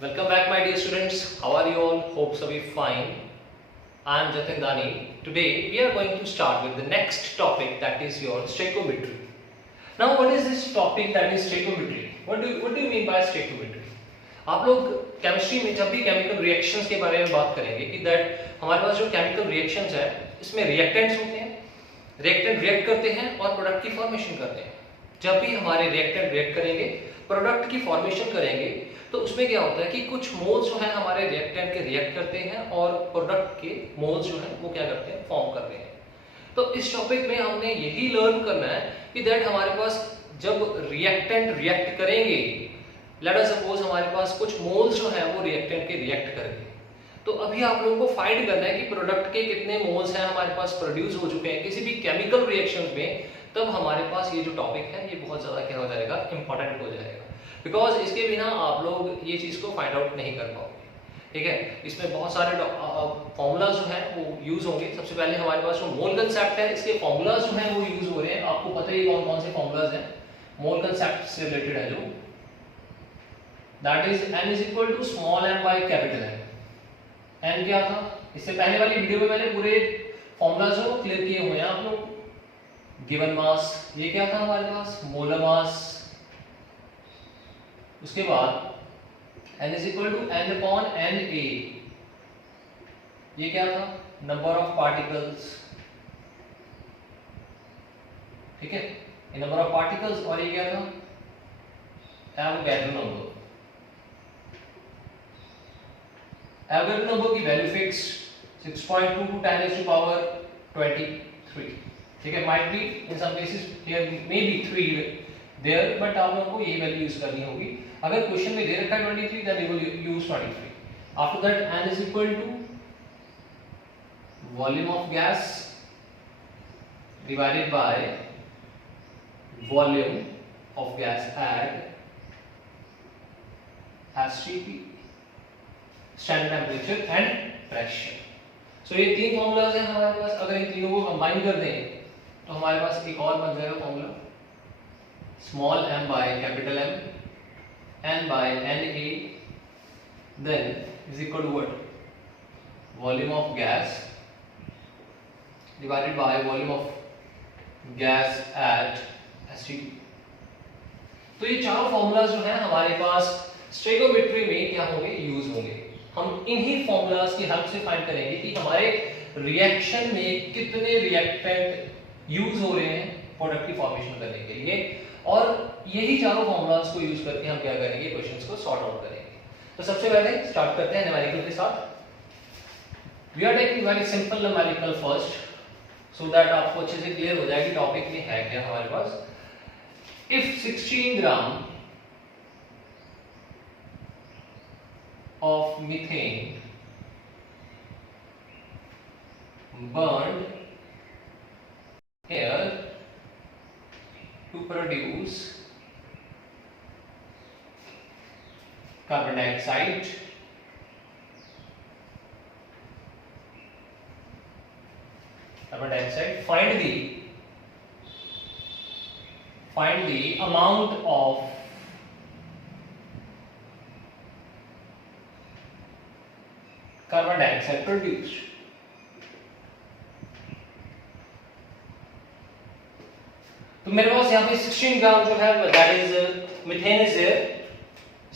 Welcome back, my dear students. How are you all? Hope so be fine. I am Jatin Dani. Today we are going to start with the next topic, that is your stoichiometry. Now, what is this topic, that is stoichiometry? What do you mean by stoichiometry? आप लोग chemistry में जब भी chemical reactions के बारे में बात करेंगे कि दैट हमारे पास जो केमिकल रिएक्शंस है इसमें रिएक्टेंट्स होते हैं, रिएक्टेंट रिएक्ट करते हैं और प्रोडक्ट की फॉर्मेशन करते हैं। जब भी हमारे रिएक्टेंट रिएक्ट करेंगे, प्रोडक्ट की फॉर्मेशन करेंगे, तो उसमें क्या होता है कि कुछ मोल्स जो है हमारे रिएक्टेंट के रिएक्ट करते हैं और प्रोडक्ट के मोल्स जो है वो क्या करते हैं, फॉर्म करते हैं। तो इस टॉपिक में हमने यही लर्न करना है कि दैट हमारे पास जब रिएक्टेंट रिएक्ट करेंगे, लेट अस सपोज हमारे पास कुछ मोल्स जो है वो रिएक्टेंट के रिएक्ट करेंगे, तो अभी आप लोगों को फाइंड करना है कि प्रोडक्ट के कितने मोल्स हैं हमारे पास प्रोड्यूस हो चुके हैं किसी भी केमिकल रिएक्शन में। तब हमारे पास ये जो टॉपिक है ये बहुत ज्यादा क्या हो जाएगा, इंपॉर्टेंट हो जाएगा, बिकॉज इसके बिना आप लोग ये चीज को फाइंड आउट नहीं कर पाओगे। ठीक है, इसमें बहुत सारे फॉर्मूलाज जो है वो यूज होंगे। सबसे पहले हमारे पास जो मोल कंसेप्ट है, इसके फॉर्मूलाज जो है वो यूज हो रहे हैं। आपको पता ही कौन कौन से फॉर्मूलाज हैं मोल कंसेप्ट से रिलेटेड है, जो that is n is equal to small m by capital M। n क्या था, इससे पहले वाली वीडियो में मैंने पूरे फॉर्मूलाज को क्लियर किए हुए हैं आप लोग। गिवन मास, ये क्या था हमारे पास, मोलर मास। उसके बाद n is equal to n upon Na, ये क्या था, नंबर ऑफ पार्टिकल्स। ठीक है, ये नंबर ऑफ पार्टिकल्स। और ये क्या था, एवोगैड्रो नंबर। एवोगैड्रो नंबर की value fix 6.2 to 10 to power 23। ठीक है, might be in some cases here may be 3 there, but आप लोगों को ये वैल्यू यूज करनी होगी। अगर क्वेश्चन में दे रखा है 23, then you will use 23। After that n is equal to volume of gas divided by volume of gas at STP, standard temperature and pressure. So ये तीन फॉर्मूलाज हैं हमारे पास। अगर इन तीनों को कंबाइन कर दें तो हमारे पास एक और बन जाएगा formula, small m by capital M, n by Na, then is equal to what, volume of gas divided by volume of gas at STP। तो ये चारों फॉर्मूलाज जो है हमारे पास स्टोइकोमेट्री में क्या होंगे, यूज होंगे। हम इन्हीं फॉर्मूलाज की हेल्प से फाइंड करेंगे कि हमारे रिएक्शन में कितने रिएक्टेंट यूज हो रहे हैं प्रोडक्ट की फॉर्मेशन करने के लिए, और यही चारों फॉर्मूलाज को यूज करके हम क्या करेंगे, क्वेश्चंस को सॉर्ट आउट करेंगे। तो सबसे पहले स्टार्ट करते हैं न्यूमेरिकल के साथ। We are taking very simple numerical first, so that आपको अच्छे से क्लियर हो जाए कि टॉपिक में है क्या हमारे पास। If 16 gram of methane burned here to produce carbon dioxide, find the amount of carbon dioxide produced। तो मेरे पास यहाँ पे 16 ग्राम जो है that is methane is there,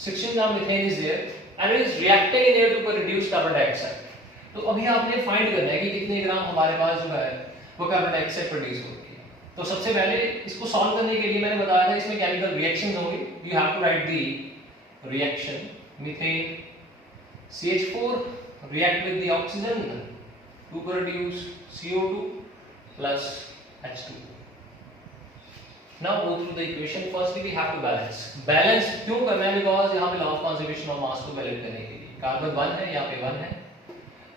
16 gram methane is there and it is reacting in air to produce carbon dioxide। तो अभी आपने find करना है कि कितने ग्राम हमारे पास जो है वो कार्बन डाइऑक्साइड प्रोड्यूस होती है। तो सबसे पहले इसको सॉल्व करने के लिए मैंने बताया था इसमें केमिकल रिएक्शंस होंगे। You have to write the reaction, methane CH4 react with the oxygen to produce CO2 plus H2। Now go through the equation। Firstly we have to balance क्यों करना है, बिकॉज यहाँ पे law of conservation of mass को balance करने के लिए। Carbon 1 है, यहाँ पे 1 है,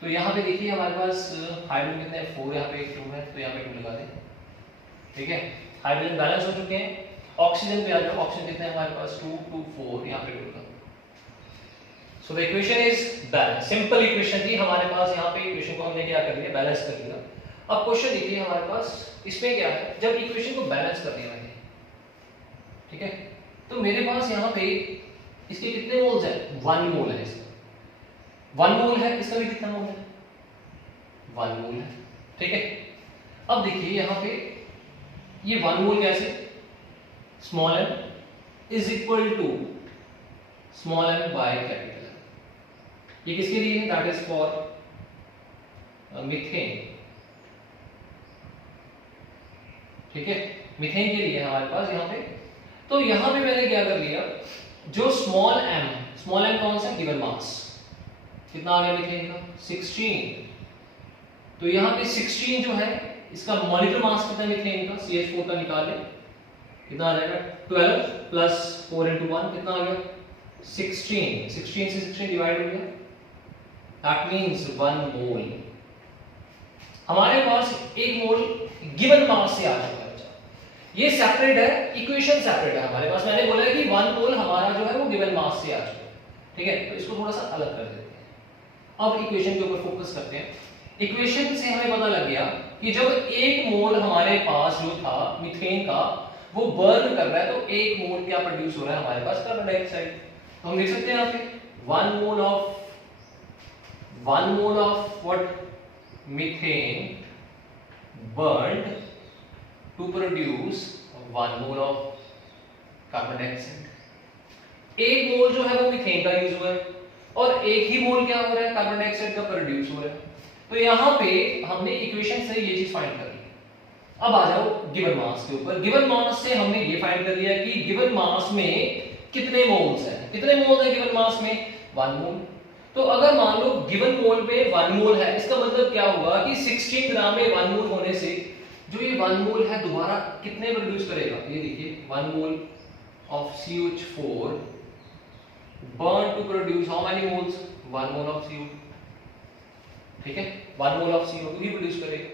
तो यहाँ पे देखिए हमारे पास हाइड्रोजन कितने हैं, 4, यहाँ पे 2 है, तो यहाँ पे 2 लगा दें। ठीक है, हाइड्रोजन बैलेंस हो चुके हैं। ऑक्सीजन पे आ जाओ, ऑक्सीजन कितने हैं हमारे पास, 2 2 4, यहाँ पे 2 लगा। So the equation is balance। Simple equation थी हमारे पास, यहाँ पे इक्वेशन को हमने क्या कर दिया, बैलेंस कर दिया। अब क्वेश्चन देखिए हमारे पास, इसमें क्या है, जब इक्वेशन को बैलेंस कर दिया मैंने, ठीक है, तो मेरे पास यहाँ पे इसके कितने मोल्स है? 1 मोल है इसका, 1 मोल है, इसका भी कितना मोल है? 1 मोल है। ठीक है, अब देखिए यहां पे ये 1 मोल कैसे, small m is equal to small m by capital M। ये किसके लिए है? That is for methane. ठीक है, मीथेन के लिए हमारे पास यहां पे। तो यहां पे मैंने क्या कर लिया, जो स्मॉल m कौन सा? Given mass. कितना आ गया मीथेन का? 16। तो यहां पे 16 जो है इसका मॉलिक्यूलर मास कितना मीथेन का? CH4 का निकाल ले, कितना आ जाएगा? 12 प्लस 4 into 1 कितना आ गया? 16। 16 से 16 डिवाइड हो गया, दैट मींस 1 मोल। हमारे पास 1 मोल गिवन मास से आ चुका है। ये सेपरेट है, इक्वेशन सेपरेट है हमारे पास। मैंने बोला है कि 1 मोल हमारा जो है वो गिवन मास से आ चुका है। ठीक है, तो इसको थोड़ा सा अलग कर देते हैं। अब इक्वेशन के ऊपर फोकस करते हैं। इक्वेशन से हमें पता लग गया कि जब 1 मोल हमारे पास जो था मीथेन का वो बर्न कर रहा है, तो 1 मोल क्या प्रोड्यूस हो रहा है हमारे पास? Carbon dioxide. तो हम लिख सकते हैं यहाँ पे 1 mole of what? Methane burned to produce 1 mole of carbon dioxide. 1 मोल जो है वो मीथेन का यूज हुआ है और 1 ही मोल क्या हो रहा है? कार्बन डाइऑक्साइड का प्रोड्यूस हो रहा है। तो यहां पे हमने इक्वेशन से ये चीज फाइंड कर ली। अब आ जाओ गिवन मास के ऊपर। गिवन मास से हमने ये फाइंड कर लिया कि गिवन मास में कितने मोल्स हैं। कितने मोल्स हैं गिवन मास में? 1 मोल। तो अगर मान लो गिवन मोल पे 1 मोल है, इसका मतलब क्या हुआ कि 16 ग्राम में 1 मोल होने से जो ये 1 मोल है दोबारा कितने प्रोड्यूस करेगा? ये देखिए 1 mole of CH4 burn to produce how many moles? 1 mole of CO2। ठीक है, 1 mole of CO2 he produce करेगा।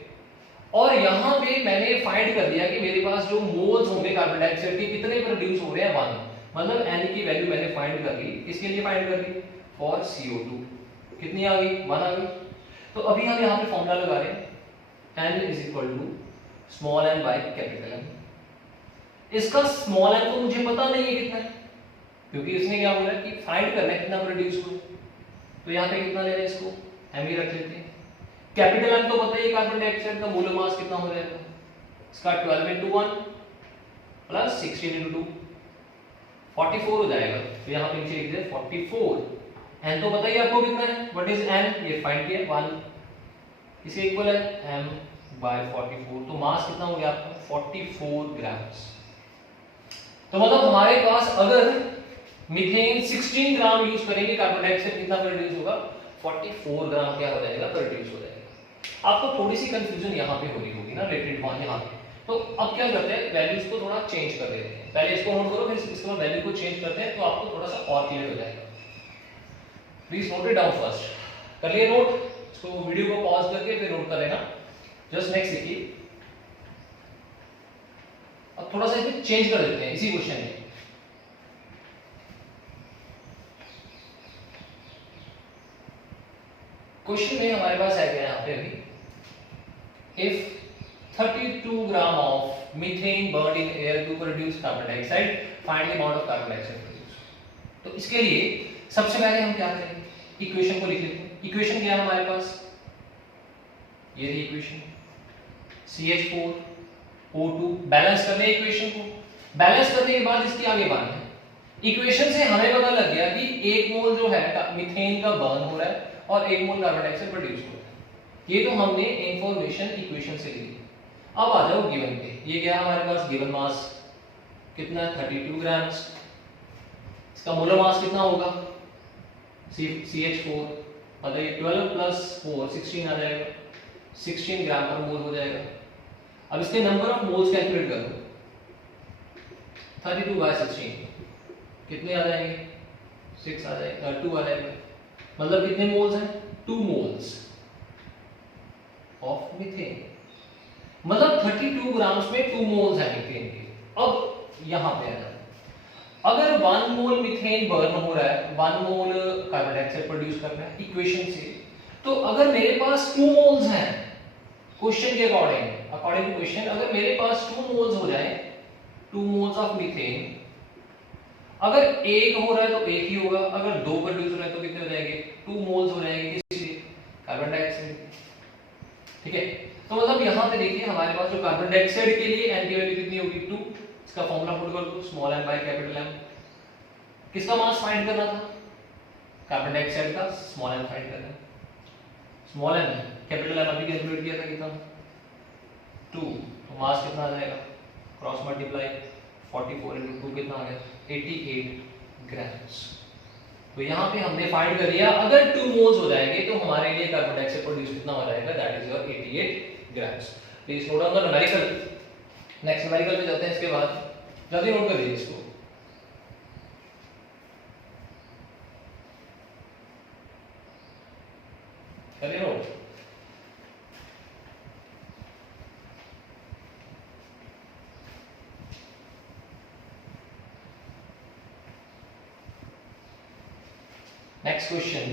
और यहां पे मैंने फाइंड कर लिया कि मेरे पास जो मोल्स होंगे कार्बन डाइऑक्साइड के कितने प्रोड्यूस हो रहे हैं? 1। मतलब n की वैल्यू मैंने फाइंड कर ली। किसके लिए फाइंड कर ली? For CO2। कितनी आ गई? 1 आ गई। तो अभी हम यहां पे फॉर्मूला लगा रहे हैं n is equal to small m by capital M। इसका स्मॉल m तो मुझे पता नहीं है कितना है, क्योंकि इसने क्या बोला कि फाइंड करना है कितना प्रोड्यूस हुआ। तो यहां पे कितना ले रहे हैं? इसको m ही रख लेते हैं। कैपिटल M तो पता ही है कार्बन डाइऑक्साइड का मोलर मास कितना हो जाएगा, इसका 12 into 1 प्लस 16 into 2 44 हो जाएगा। तो यहां पे नीचे लिख दे 44। n तो पता ही आपको कितना है, व्हाट इज n? ये फाइंड किया 1 इसे इक्वल है m by 44। तो मास कितना हो गया आपका? 44 ग्राम्स। तो मतलब हमारे पास अगर मीथेन 16 ग्राम यूज करेंगे, कार्बन डाइऑक्साइड कितना प्रोड्यूस होगा? 44 ग्राम क्या हो जाएगा? प्रोड्यूस हो जाएगा। आपको थोड़ी सी कंफ्यूजन यहाँ पे हो रही होगी ना, रिलेटेड वन यहाँ पे। तो अब क्या करते हैं, वैल्यूज को थोड़ा चेंज कर देते हैं। पहले इसको नोट करो, फिर इसके बाद वैल्यू को चेंज करते हैं, तो आपको थोड़ा सा और क्लियर हो जाएगा। Please note it down first. कर लिए नोट? इसको वीडियो को पॉज करके फिर नोट कर लेना। जस्ट नेक्स्ट देखिए, अब थोड़ा सा इसमें चेंज कर देते हैं इसी क्वेश्चन में। क्वेश्चन में हमारे पास है क्या यहाँ पे अभी, if 32 gram of methane burned in air to produce carbon dioxide, find the amount of carbon dioxide produced। तो इसके लिए सबसे पहले हम क्या करेंगे, इक्वेशन को लिख लेते हैं। इक्वेशन क्या है हमारे पास? ये रही इक्वेशन, CH4 O2। बैलेंस कर ले इक्वेशन को। बैलेंस करने के बाद इसकी आगे बात है, इक्वेशन से हमें पता लग गया कि 1 मोल जो है मीथेन का बर्न हो रहा है और 1 मोल कार्बन डाइऑक्साइड प्रोड्यूस हो रहा है। ये तो हमने इंफॉर्मेशन इक्वेशन से ली। अब आ जाओ गिवन पे। ये क्या है हमारे पास? गिवन मास कितना है? 32 ग्राम्स। इसका मोलर मास कितना होगा? CH4 मतलब ये 12 प्लस 4 16 आ जाएगा, 16 ग्राम पर मोल हो जाएगा। अब इसके नंबर ऑफ मोल्स कैलकुलेट कर लो, 32 बाय 16 कितने आ जाएंगे? 6 आ जाएगा, 2 आ जाएगा। मतलब कितने मोल्स हैं? 2 मोल्स ऑफ मीथेन। मतलब 32 ग्राम्स में 2 मोल्स हैं मीथेन के। अब यहां पे आना, अगर 1 मोल मीथेन बर्न हो रहा है, 1 मोल कार्बन डाइऑक्साइड प्रोड्यूस कर रहा है इक्वेशन से, तो अगर मेरे पास 2 मोल्स हैं क्वेश्चन के अकॉर्डिंग टू क्वेश्चन, अगर मेरे पास 2 मोल्स हो जाए, 2 मोल्स ऑफ मीथेन, अगर एक हो रहा है तो एक ही होगा, अगर दो प्रोड्यूस हो रहे हैं तो कितने हो जाएंगे, 2 मोल्स हो जाएंगे किसी कार्बन डाइऑक्साइड। ठीक है, तो मतलब यहाँ पे देखिए हमारे पास जो कार्बन डाइऑक्साइड के लिए एन की वैल्यू कितनी होगी 2, इसका फॉर्मूला पुट कर दो small m by capital M। किसका मास फाइंड करना था, कार्बन डाइऑक्साइड का, स्मॉल m फाइंड करना है, स्मॉल m कैपिटल M अभी कैलकुलेट किया था कितना 2, तो मास कितना आ जाएगा, क्रॉस मल्टीप्लाई 44 into 2 कितना आ गया 88 ग्राम्स। तो यहाँ पे हमने फाइंड कर लिया अगर 2 मोल्स हो जाएंगे तो हमारे लिए कार्बन डाइऑक्साइड प्रोड्यूस कितना हो जाएगा, that is your 88 grams. Please note down the numerical. Next numerical पे जाते हैं, इसके बाद जल्दी नोट कर लीजिए इसको। चलिए note, next question,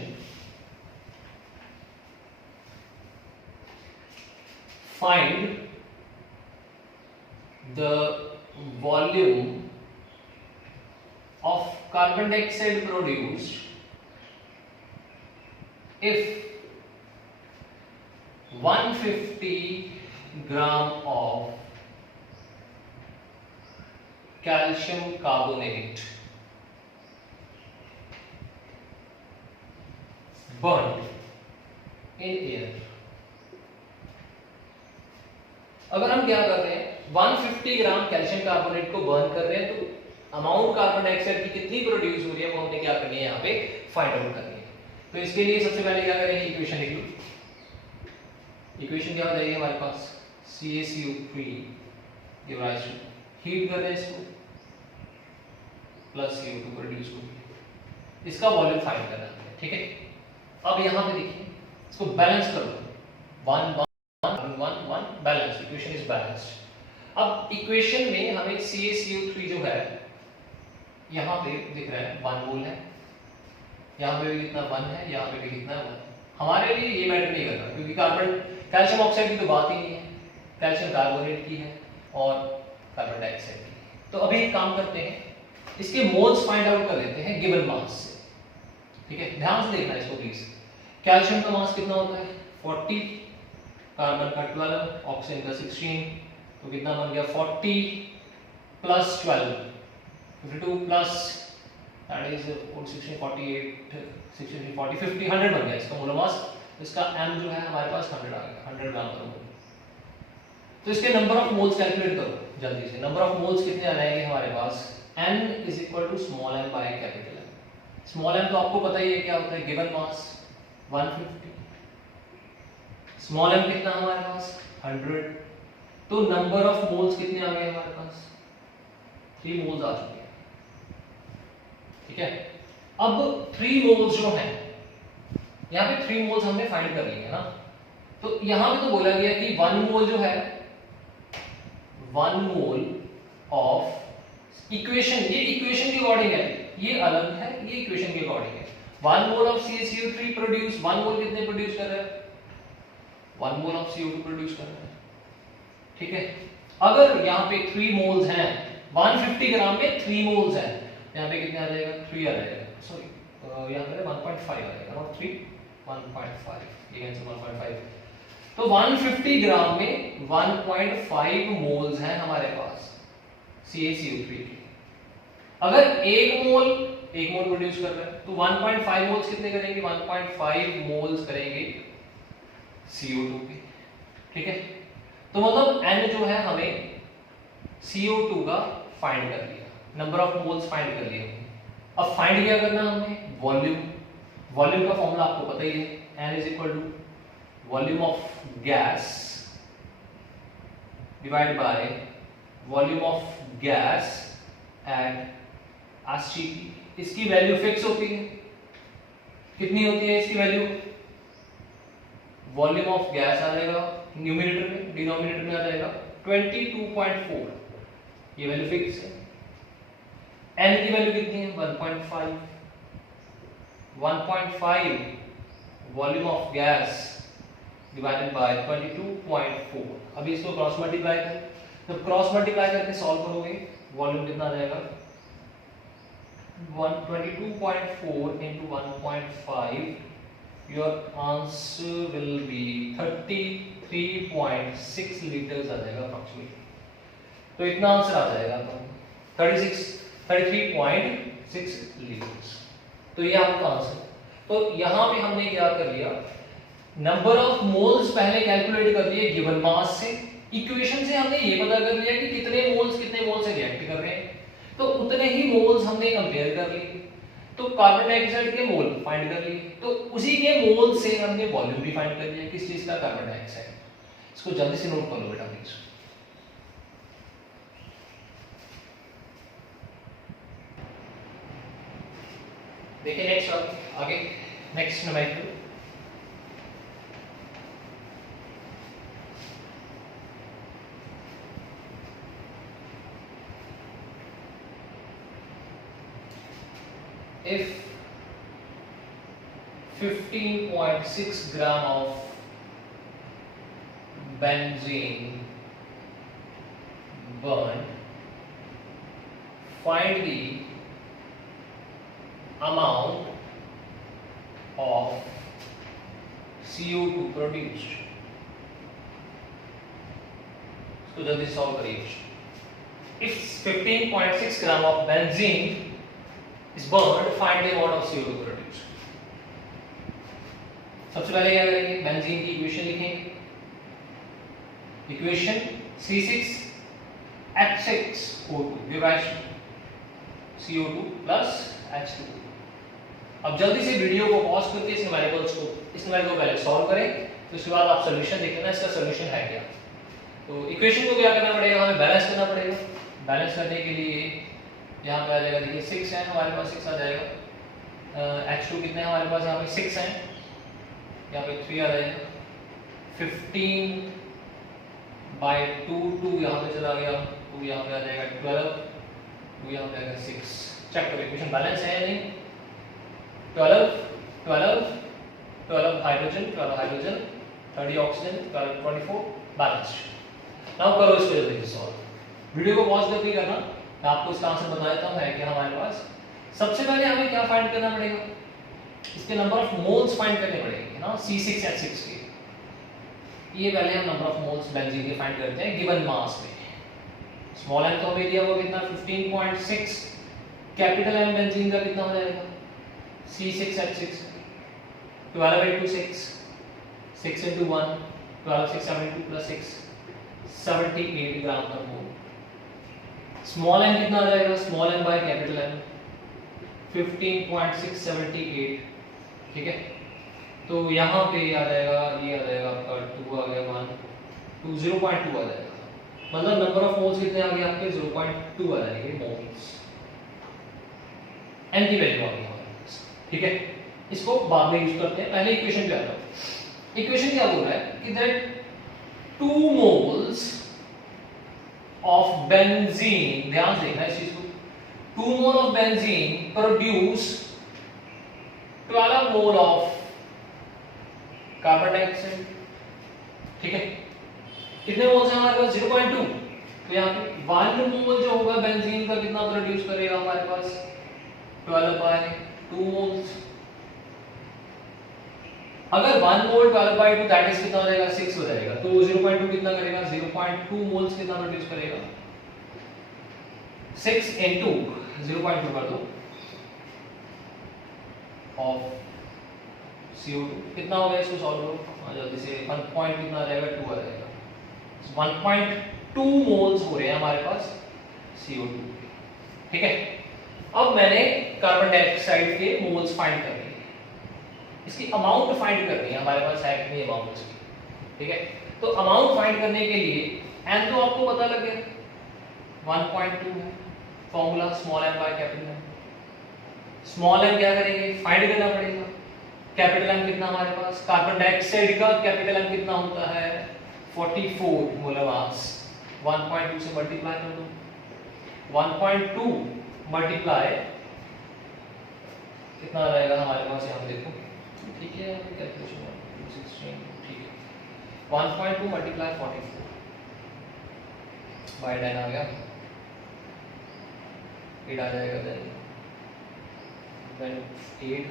find the volume of carbon dioxide produced if 150 gram of calcium carbonate burned in air। अगर हम क्या कर रहे हैं 150 ग्राम कैल्शियम कार्बोनेट को बर्न कर रहे हैं तो अमाउंट कार्बन डाइऑक्साइड की कितनी प्रोड्यूस हो रही है वो हमने क्या करनी है यहाँ पे फाइंड आउट करनी है। तो इसके लिए सबसे पहले क्या करेंगे, इक्वेशन लिख लो। इक्वेशन क्या हो जाएगी हमारे पास, CaCO3 give rise to, heat कर रहे हैं इसको प्लस CO2 प्रोड्यूस होगी, इसका वॉल्यूम फाइंड करना है। ठीक है, अब यहाँ पे देखिए इसको बैलेंस करो, 1 1 1 1 बैलेंस, इक्वेशन इज बैलेंस्ड। अब इक्वेशन में हमें CaCO3 जो है यहाँ पे दिख रहा है 1 मोल है, यहाँ पे भी कितना 1 है, यहाँ पे भी कितना 1। हमारे लिए ये मैटर नहीं करता क्योंकि कार्बन कैल्शियम ऑक्साइड की तो बात ही नहीं है, कैल्शियम कार्बोनेट की है और कार्बन डाइऑक्साइड की। तो अभी एक काम करते हैं, इसके मोल्स फाइंड आउट कर लेते हैं गिवन मास से। ठीक है, ध्यान से देखना इसको प्लीज। कैल्शियम का मास कितना होता है 40, कार्बन का 12, ऑक्सीजन का 16, तो कितना बन गया 40 प्लस 12 52 प्लस दैट इज 16 48 16 40 50 100 बन गया इसका मोलर मास। इसका m जो है हमारे पास 100 आ गया, 100 ग्राम पर मोल। तो इसके नंबर ऑफ मोल्स कैलकुलेट करो जल्दी से। नंबर ऑफ मोल्स कितने आ जाएंगे हमारे पास, n is equal to small m by capital M। Small m तो आपको पता ही है क्या होता है, गिवन मास 150, स्मॉल m कितना हमारे पास 100, तो नंबर ऑफ मोल्स कितने आ गए हमारे पास 3 मोल्स आ चुके हैं। ठीक है, अब 3 मोल्स जो हैं यहाँ पे 3 मोल्स हमने फाइंड कर लिए है ना, तो यहाँ पे तो बोला गया कि 1 मोल जो है 1 मोल ऑफ इक्वेशन, ये इक्वेशन के अकॉर्डिंग है, ये अलग है, ये इक्वेशन के अकॉर्डिंग है। 1 मोल ऑफ CaCO3 प्रोड्यूस, 1 मोल कितने प्रोड्यूस कर रहा है 1 मोल ऑफ CO2 प्रोड्यूस कर रहा है। ठीक है, अगर यहाँ पे 3 मोल्स हैं, 150 ग्राम में 3 मोल्स हैं, यहाँ पे कितने आ जाएगा 3 आ जाएगा, सॉरी यहाँ पे 1.5 आ जाएगा, नॉट 3 1.5, ये आंसर 1.5। तो 150 ग्राम में 1.5 मोल्स हैं हमारे पास CaCO3 के। अगर 1 मोल प्रोड्यूस कर रहा है तो 1.5 मोल्स कितने करेंगे, 1.5 मोल्स करेंगे CO2 के। ठीक है, तो मतलब N जो है हमें CO2 का फाइंड कर लिया, नंबर ऑफ मोल्स फाइंड कर लिया। अब फाइंड क्या करना हमने, वॉल्यूम। वॉल्यूम का फॉर्मूला आपको पता ही है, N is equal to volume of gas divide by volume of gas at STP। इसकी वैल्यू फिक्स होती है, कितनी होती है इसकी वैल्यू, वॉल्यूम ऑफ गैस आ जाएगा न्यूमरेटर में, डिनोमिनेटर में आ जाएगा 22.4, ये वैल्यू फिक्स है। n की वैल्यू कितनी है 1.5, 1.5 volume of gas divided by 22.4। अभी इसको क्रॉस मल्टीप्लाई करें, तो क्रॉस मल्टीप्लाई करके सॉल्व करोगे वॉल्यूम कितना आ जाएगा 122.4 into 1.5, your answer will be 33.6 litres आ जाएगा अप्रोक्सीमेटली। तो इतना आंसर आ जाएगा तो 33.6 लीटर्स। तो ये आपका आंसर। तो यहाँ पे हमने क्या कर लिया, नंबर ऑफ मोल्स पहले कैलकुलेट कर लिए गिवन मास से, इक्वेशन से हमने ये पता कर लिया कि कितने मोल्स से रिएक्ट कर रहे हैं, तो उतने ही मोल्स हमने कंपेयर कर लिए, तो कार्बन डाइऑक्साइड के मोल फाइंड कर लिए, तो उसी के मोल से हमने वॉल्यूम भी फाइंड कर लिया, किस चीज का, कार्बन डाइऑक्साइड। इसको जल्दी से नोट कर लो बेटा प्लीज। देखिए नेक्स्ट आगे next numerical, if 15.6 gram of benzene burned, find the amount of CO2 produced। इसको जल्दी सॉल्व करिए। If 15.6 gram of benzene is burned, find the amount of CO2 produced। सबसे पहले क्या करेंगे, बेंजीन की इक्वेशन लिखेंगे। Equation C6H6O2 divide CO2 plus H2O। अब जल्दी से वीडियो को पॉज करके इस न्यूमेरिकल को पहले सॉल्व करें, तो उसके बाद आप सॉल्यूशन देख लेना इसका सॉल्यूशन है क्या। तो इक्वेशन को क्या करना पड़ेगा, हमें बैलेंस करना पड़ेगा। बैलेंस करने के लिए यहाँ पे आ जाएगा, देखिए 6 है हमारे पास, 6 आ जाएगा। H2 कितने हैं हमारे पास, यहाँ पे 6 हैं, यहाँ पे 3 आ जाएगा। 15/2 2 यहाँ पे चला गया, 2 यहाँ पे आ जाएगा, 12 2 यहाँ पे आएगा 6। चेक करो इक्वेशन बैलेंस है या नहीं। 12 12 12 हाइड्रोजन 30 ऑक्सीजन 24 बैलेंस्ड। नाउ करो इसको जल्दी से सॉल्व। वीडियो को पॉज करके करना, मैं आपको इसका आंसर बता देता हूँ है कि हमारे पास सबसे पहले हमें क्या फाइंड करना पड़ेगा, इसके नंबर ऑफ मोल्स फाइंड करने पड़ेंगे ना, C6H6 के। ये पहले हम नंबर ऑफ मोल्स बेंजीन के फाइंड करते हैं गिवन मास में। स्मॉल m तो हमें दिया हुआ कितना 15.6, कैपिटल M बेंजीन का कितना हो जाएगा C6H6 12 into 6 6 into 1 12 6 72 plus 6 78 ग्राम पर मोल। स्मॉल m कितना आ जाएगा, small m by capital M 15.678। ठीक है, तो यहाँ पे आ जाएगा, ये आ जाएगा आपका 2 आ गया 1 2 0.2 आ जाएगा, मतलब नंबर ऑफ मोल्स कितने आ गए आपके 0.2 आ जाएंगे मोल्स। n की वैल्यू आ गई हमारे पास। ठीक है, इसको बाद में यूज करते हैं, पहले इक्वेशन पे आता हूं। इक्वेशन क्या बोल रहा है कि दैट 2 मोल्स ऑफ बेंजीन, ध्यान से देखना इस चीज को, 2 mole of benzene produce 12 mole of carbon dioxide. ठीक है, कितने मोल्स हैं हमारे पास 0.2, तो यहाँ पे 1 मोल जो होगा बेंजीन का कितना प्रोड्यूस करेगा हमारे पास 12/2 मोल्स। अगर 1 मोल 12/2 दैट इज कितना हो जाएगा 6 हो जाएगा, तो 0.2 कितना करेगा 0.2 मोल्स कितना प्रोड्यूस करेगा 6 into 0.2 कर दो ऑफ CO2 कितना हो गया, इसको सॉल्व करो जल्दी से। 1 पॉइंट कितना आ जाएगा 2 आ जाएगा, 1.2 मोल्स हो रहे हैं हमारे पास CO2। ठीक है, अब मैंने कार्बन डाइऑक्साइड के मोल्स फाइंड कर लिए, इसकी अमाउंट फाइंड करनी है हमारे पास है कितनी अमाउंट इसकी। ठीक है, तो अमाउंट फाइंड करने के लिए n तो आपको पता लग गया 1.2 है, formula small m by capital M। Small m क्या करेंगे, फाइंड करना पड़ेगा। कैपिटल M कितना हमारे पास, कार्बन डाइऑक्साइड का कैपिटल M कितना होता है 44 मोलर मास, 1.2 से मल्टीप्लाई कर दो, 1.2 मल्टीप्लाई कितना आ जाएगा हमारे पास, यहाँ पे देखो। ठीक है, कैलकुलेशन 16 ठीक है, 1.2 मल्टीप्लाई 44 बाय 10 आ गया, 8 आ जाएगा, then then 8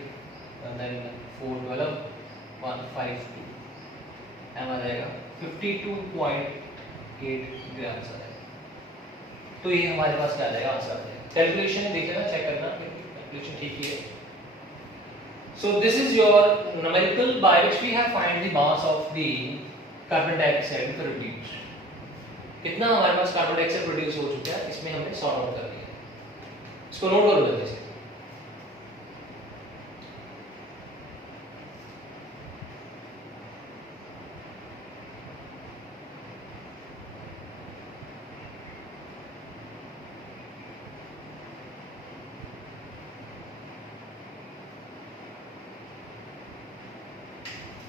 and then 4 12 152 M आ जाएगा 52.8 ग्राम आ जाएगा। तो ये हमारे पास क्या आ जाएगा, आंसर आ जाएगा। कैलकुलेशन देख लेना, चेक करना कैलकुलेशन ठीक ही है। So this is your numerical by which we have find the mass of the carbon dioxide produced। कितना हमारे पास कार्बन डाइऑक्साइड प्रोड्यूस हो चुका है, इसमें हमने सॉर्ट आउट कर लिया। इसको नोट करो जल्दी से।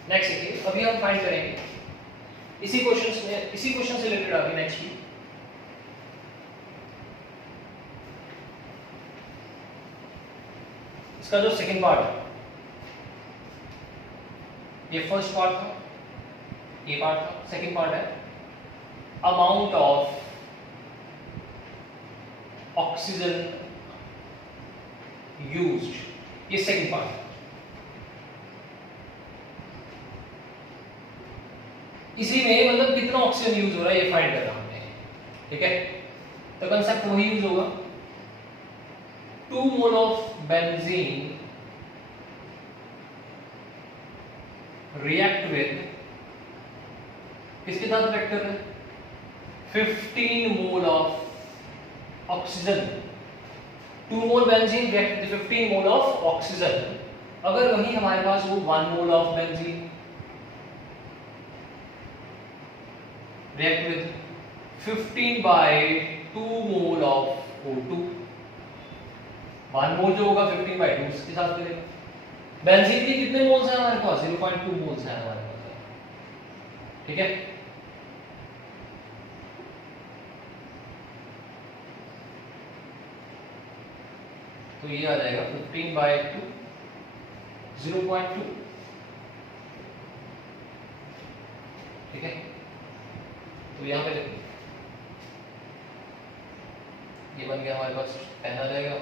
नेक्स्ट देखिए, अभी हम फाइंड करेंगे इसी क्वेश्चन से रिलेटेड अभी नेक्स्ट की इसका जो सेकंड पार्ट है, ये फर्स्ट पार्ट था, ये पार्ट था, सेकंड पार्ट है अमाउंट ऑफ ऑक्सीजन यूज्ड, ये सेकंड पार्ट है। इसी में मतलब कितना ऑक्सीजन यूज हो रहा है ये फाइंड करना हमने, ठीक है। तो कंसेप्ट वही यूज होगा, 2 mole of benzene react with, किसके साथ रिएक्ट कर रहे हैं, 15 mole of oxygen. 2 mole benzene react with 15 mole of oxygen. अगर वही हमारे पास वो 1 mole of benzene react with 15/2 mole of O2, 1 मोल जो होगा 15/2 इसके साथ करेगा। बेंजीन के कितने मोल्स हैं हमारे पास, 0.2 मोल्स हैं हमारे पास, ठीक है। तो ये आ जाएगा 15/2 0.2, ठीक है। तो यहाँ पे देखो ये बन गया हमारे पास 10 आ जाएगा,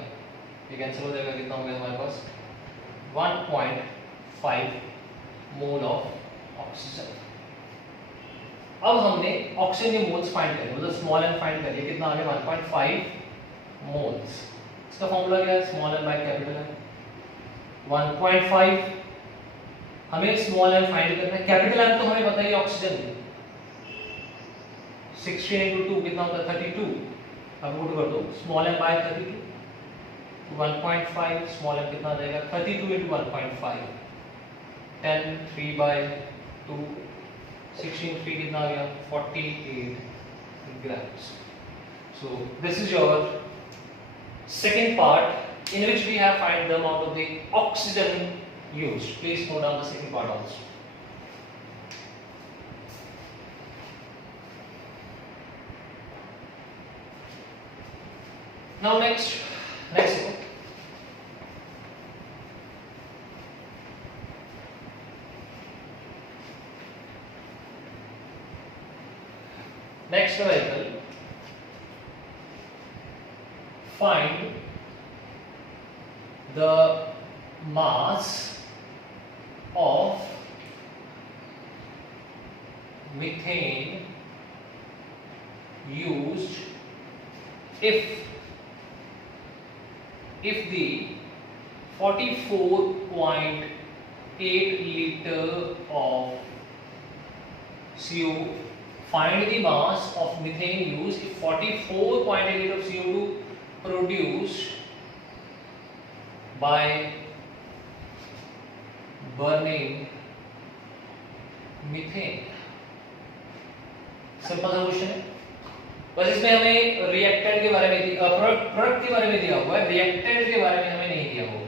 ये कैंसिल हो जाएगा, कितना हो गया हमारे पास 1.5 मोल ऑफ ऑक्सीजन। अब हमने ऑक्सीजन के मोल्स फाइंड करे, मतलब स्मॉल एन फाइंड करिए, कितना आ गया 1.5 मोल्स। इसका फॉर्मूला क्या है, small n by capital N. 1.5 हमें स्मॉल एन फाइंड करना है, कैपिटल एन तो हमें पता ही ऑक्सीजन 16 into 2 कितना होता है 32। अब पुट कर दो small m by 32, 1.5 small m कितना आ जाएगा 32 into 1.5, 10 3/2, 16 3 कितना आ गया 48 grams। So this is your second part in which we have find the amount of the oxygen used. Please note down the second part also. Now next देखो, next vehicle, find the mass of methane used if the 44.8 liter of CO, find the mass of methane used if 44.8 liter of CO2 produced by burning methane। Simple सा question है, बस इसमें हमें reactant के बारे में product के बारे में दिया हुआ है, रिएक्टेंट के बारे में हमें नहीं दिया हुआ।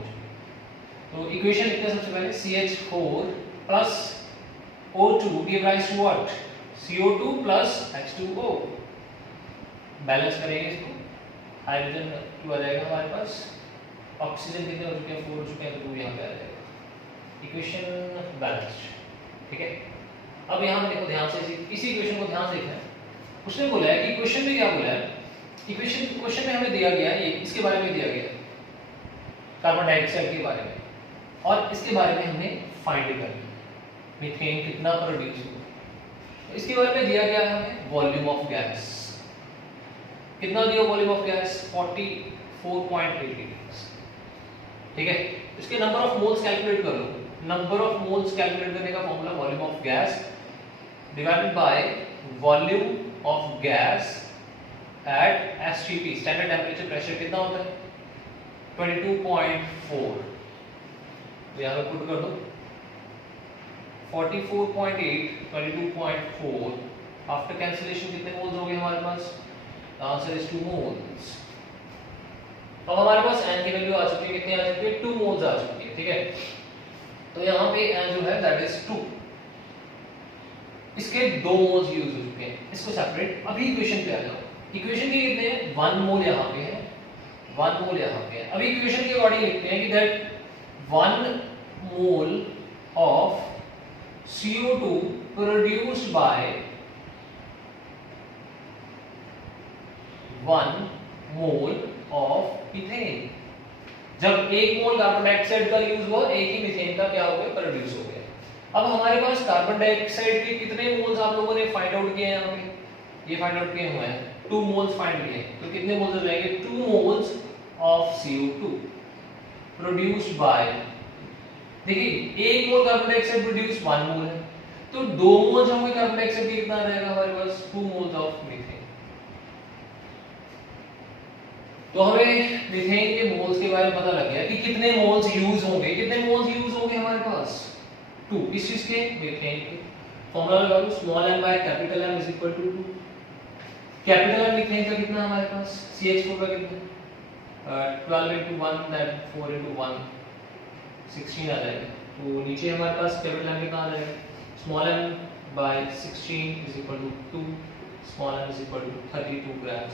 तो इक्वेशन लिखते हैं सबसे पहले CH4 plus O2 give rise to what, CO2 plus H2O। Balance करेंगे इसको, हाइड्रोजन 2 आ जाएगा हमारे पास, ऑक्सीजन कितने हो चुके हैं 4 हो चुके हैं, तो 2 यहाँ पे आ जाएगा, इक्वेशन बैलेंस्ड, ठीक है। अब यहाँ पे देखो ध्यान से इसी इक्वेशन को ध्यान से देखना है। उसने बोला है कि क्वेश्चन में क्या बोला है, क्वेश्चन में हमें दिया गया है ये, इसके बारे में दिया गया है कार्बन डाइऑक्साइड के बारे में, और इसके बारे में हमें फाइंड करना है मीथेन कितना प्रोड्यूस हुआ। तो इसके बारे में दिया गया है हमें वॉल्यूम ऑफ गैस, कितना दिया वॉल्यूम ऑफ गैस 44.8 लीटर्स, ठीक है। इसके नंबर ऑफ मोल्स कैलकुलेट कर लो। नंबर ऑफ मोल्स कैलकुलेट करने का formula volume of gas divided by volume of gas eight STP standard temperature pressure कितना होता है 22.4, तो यहाँ पे पुट कर दो 44.8 22.4, आफ्टर कैंसिलेशन कितने मोल्स हो गए हमारे पास, आंसर इज 2 मोल्स। अब हमारे पास n की वैल्यू आ चुकी है, कितनी आ चुकी है 2 मोल्स आ चुकी है, ठीक है। तो यहाँ पे n जो है दैट इज 2, इसके 2 मोल्स यूज हो चुके हैं, इसको सेपरेट। अभी इक्वेशन पे आ जाओ, इक्वेशन के कितने हैं 1 मोल यहाँ पे है, 1 मोल यहाँ पे है। अभी इक्वेशन के अकॉर्डिंग लिखते हैं कि that 1 mole of CO2 produced by 1 mole of methane. जब 1 मोल कार्बन डाइऑक्साइड का यूज हुआ, 1 ही मीथेन का क्या हो गया प्रोड्यूस हो गया। अब हमारे पास कार्बन डाइऑक्साइड के कितने मोल्स आप लोगों ने फाइंड आउट किए हैं, यहाँ पे ये फाइंड आउट किए हुए हैं 2 मोल्स फाइंड किए, तो कितने मोल्स हो जाएंगे 2 moles of CO2 produced by, देखिए 1 मोल कार्बन डाइऑक्साइड प्रोड्यूस 1 मोल है, तो 2 मोल्स होंगे कार्बन डाइऑक्साइड के, कितना रहेगा हमारे पास 2 मोल्स ऑफ मीथेन। तो हमें मीथेन के मोल्स के बारे में पता लग गया कि कितने मोल्स यूज होंगे, कितने मोल्स यूज होंगे हमारे पास 2, इस चीज के मीथेन के। फॉर्मूला लगा लो small m by capital M is equal to 2। Capital M मीथेन का कितना हमारे पास CH4 का कितना 12 into 1 दैट 4 into 1 16 आ जाएगा। तो नीचे हमारे पास कैपिटल M कितना आ जाएगा small m by 16 is equal to 2, small m is equal to 32 gram.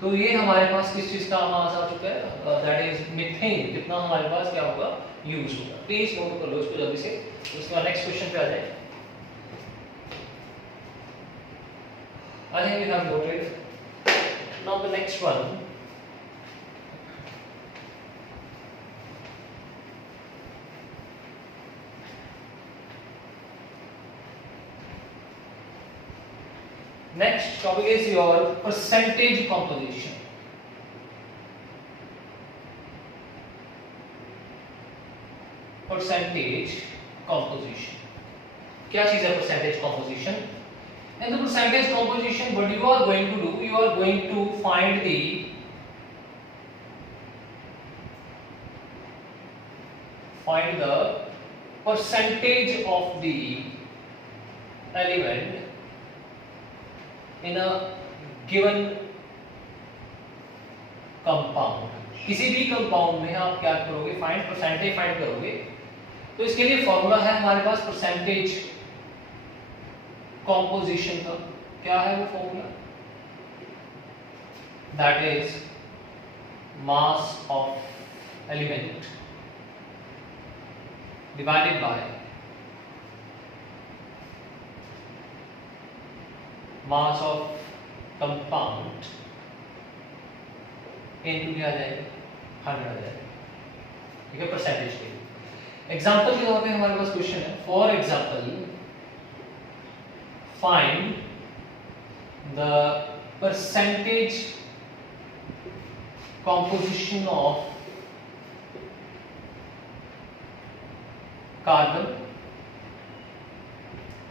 तो ये हमारे पास किस चीज का मास आ चुका है दैट इज मीथेन, कितना हमारे पास क्या होगा यूज होगा। प्लीज नोट कर लो इसको जल्दी से। तो उसके बाद नेक्स्ट क्वेश्चन पे आ जाए। I think we have noted. Now the next one, next topic is your percentage composition। percentage composition क्या चीज है percentage composition? In the percentage composition what you are going to do, you are going to find the percentage of the element in a given compound। किसी भी compound में आप क्या करोगे find percentage find करोगे। तो इसके लिए फॉर्मूला है हमारे पास परसेंटेज कॉम्पोजिशन का। क्या है वो formula that is mass of element divided by mass of compound into क्या आ जाएगा 100 आ जाएगा, ठीक है परसेंटेज के लिए। एग्जांपल के तौर पे हमारे पास क्वेश्चन है for example find the percentage composition of carbon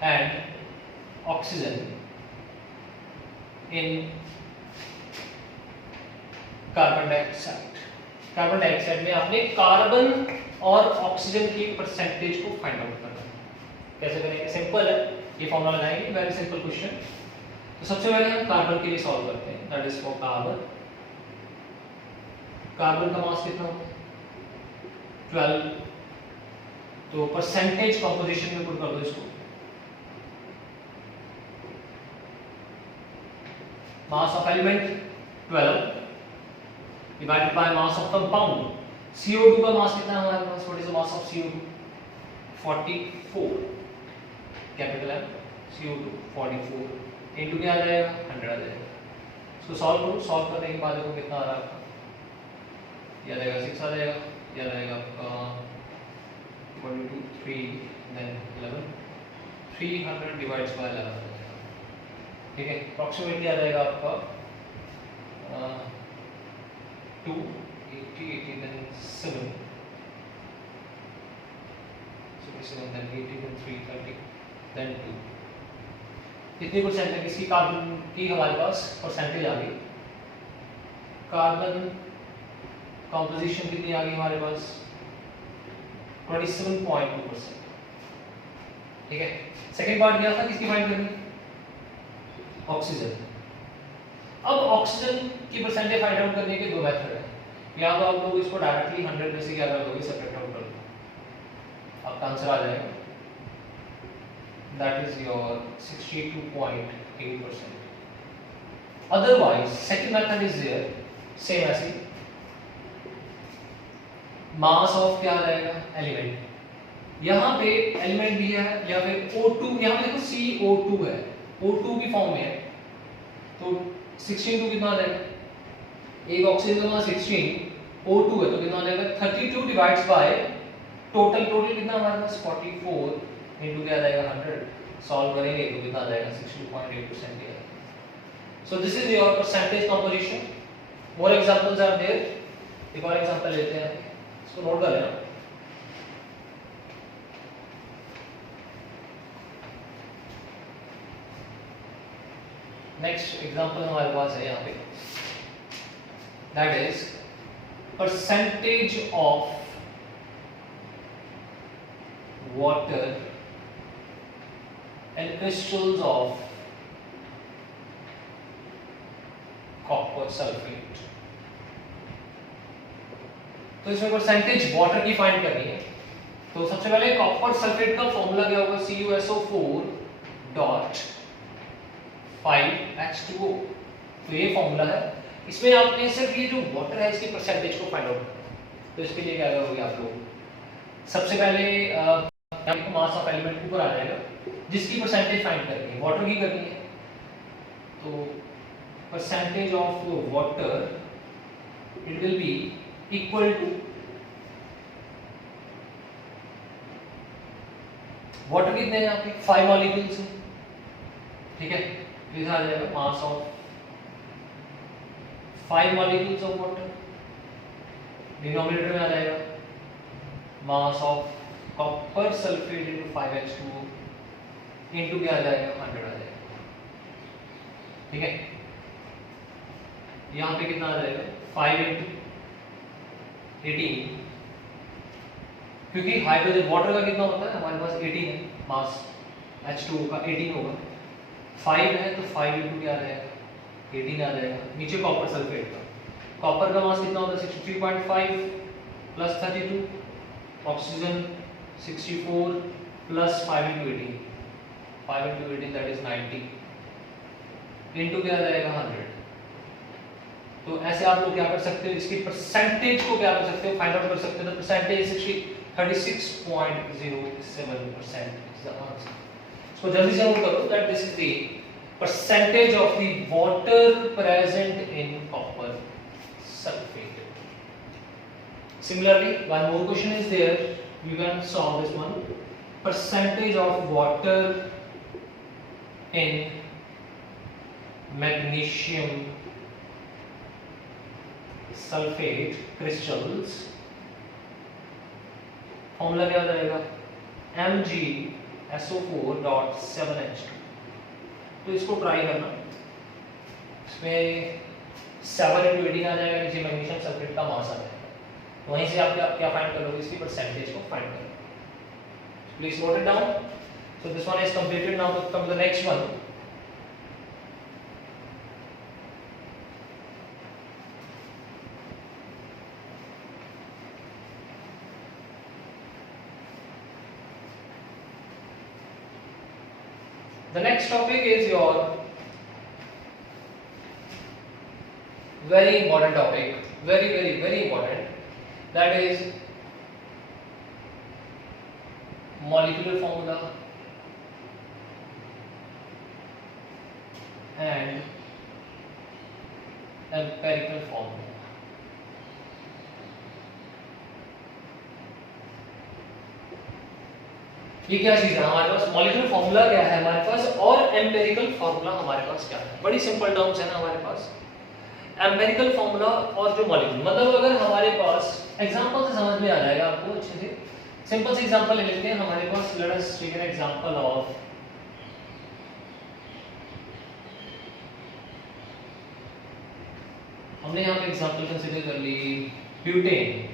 and oxygen in carbon dioxide. Carbon dioxide में आपने कार्बन और ऑक्सीजन की परसेंटेज को फाइंड आउट करना है। कैसे करेंगे? सिंपल है, ये फॉर्मूला लगाएंगे, वेरी सिंपल क्वेश्चन। तो सबसे पहले हम कार्बन के लिए सॉल्व करते हैं, that is for carbon. Carbon का मास कितना होता है 12, तो परसेंटेज कंपोजिशन में पुट कर दो इसको। Mass of element 12 divided by mass of compound. CO2 का मास कितना है हमारे पास? What is the mass of CO2? 44 capital M CO2 44 into क्या आ जाएगा 100 आ जाएगा। इसको सॉल्व करो, सॉल्व करने के बाद देखो कितना आ रहा है। यह रहेगा 6 आ जाएगा, यह रहेगा आपका 3 देन 11, 300 डिवाइड्स बाय 11 हो जाएगा, ठीक है। अप्रॉक्सीमेटली आ जाएगा आपका 2 80 80 देन 7 7 देन 80 देन 330 देन 2। कितनी परसेंट है किसकी कार्बन की हमारे पास परसेंटेज आ गई, कार्बन कंपोजिशन कितनी आ गई हमारे पास 27.2%, ठीक है। सेकंड पार्ट क्या था, किसकी फाइंड करनी, ऑक्सीजन। अब ऑक्सीजन की परसेंटेज फाइंड आउट करने के दो मेथड है, या तो आप लोग इसको डायरेक्टली 100 में से क्या कर दोगे, सब्ट्रैक्ट आउट कर लो, आपका आंसर आ जाएगा, that is your 62.8%. Otherwise, second method is there, same ऐसे, मास ऑफ क्या आ जाएगा, एलिमेंट, यहाँ पे एलिमेंट भी है या फिर O2, यहाँ पे देखो CO2 है, O2 की फॉर्म में है, तो 16 टू कितना आ जाएगा, एक ऑक्सीजन का मास 16, O2 है तो कितना आ जाएगा 32 डिवाइड्स बाय टोटल कितना हमारे पास 44 इनटू क्या आ जाएगा 100, सॉल्व करेंगे तो कितना आ जाएगा 62.8% आएगा। So this is your percentage composition. More examples are there, एक और एग्जांपल लेते हैं, इसको नोट कर लेना। नेक्स्ट एग्जांपल हमारे पास है यहाँ पे, that is percentage of water and crystals of copper sulfate। तो इसमें परसेंटेज वाटर की फाइंड करनी है, तो सबसे पहले कॉपर सल्फेट का फॉर्मूला क्या होगा, CuSO4.5H2O, तो ये फॉर्मूला है। इसमें आपने सिर्फ ये जो वाटर है इसकी परसेंटेज को फाइंड आउट करना, तो इसके लिए क्या करोगे आप लोग, सबसे पहले मास ऑफ एलिमेंट ऊपर आ जाएगा, जिसकी परसेंटेज फाइंड करनी है, वाटर की करनी है, तो percentage of water it will be equal to, water कितने हैं यहाँ पे 5 मॉलिक्यूल्स हैं, ठीक है, तो इधर आ जाएगा mass of 5 molecules of water, denominator में आ जाएगा mass of copper sulphate into 5H2O into क्या आ जाएगा 100 आ जाएगा, ठीक है। यहाँ पे कितना आ जाएगा 5 इंटू 18, क्योंकि हाइड्रोजन वाटर का कितना होता है हमारे पास 18 है, मास H2O का 18 होगा, 5 है तो 5 इंटू क्या आ जाएगा 18 आ जाएगा। नीचे कॉपर सल्फेट का, कॉपर का मास कितना होता है 63.5 plus 32, oxygen 64 plus 5 into 18, 5 into 18 that is 90 into क्या आ जाएगा 100। तो ऐसे आप लोग क्या कर सकते हो, इसकी परसेंटेज को क्या कर सकते हो, फाइंड आउट कर सकते हो। तो परसेंटेज 36.07% इज द आंसर। इसको जल्दी से नोट करो that this is the percentage of the water present in copper sulfate. Similarly, one more question is there, you can solve this one. Percentage of water in magnesium sulfate crystals, formula क्या हो जाएगा MgSO4.7H2। तो इसको try करना, इसमें 7 into 18 आ जाएगा, नीचे magnesium sulphate का मास आ जाएगा, तो वहीं से आप क्या फाइंड करोगे, इसकी परसेंटेज को फाइंड करोगे। Please note it down. So this one is completed, now come to the next one. The next topic is your very important topic, very important, that is molecular formula and empirical formula. ये क्या चीज है हमारे पास, molecular formula क्या है हमारे पास और empirical formula हमारे पास क्या है। बड़ी सिंपल टर्म्स है ना हमारे पास, एम्पिरिकल फॉर्मूला और जो मॉलिक्यूल, मतलब अगर हमारे पास एग्जांपल से समझ में आ जाएगा आपको अच्छे से। सिंपल से एग्जांपल ले लेते हैं हमारे पास, let us take an example of हमने यहाँ पे एग्जांपल कंसीडर कर ली ब्यूटेन।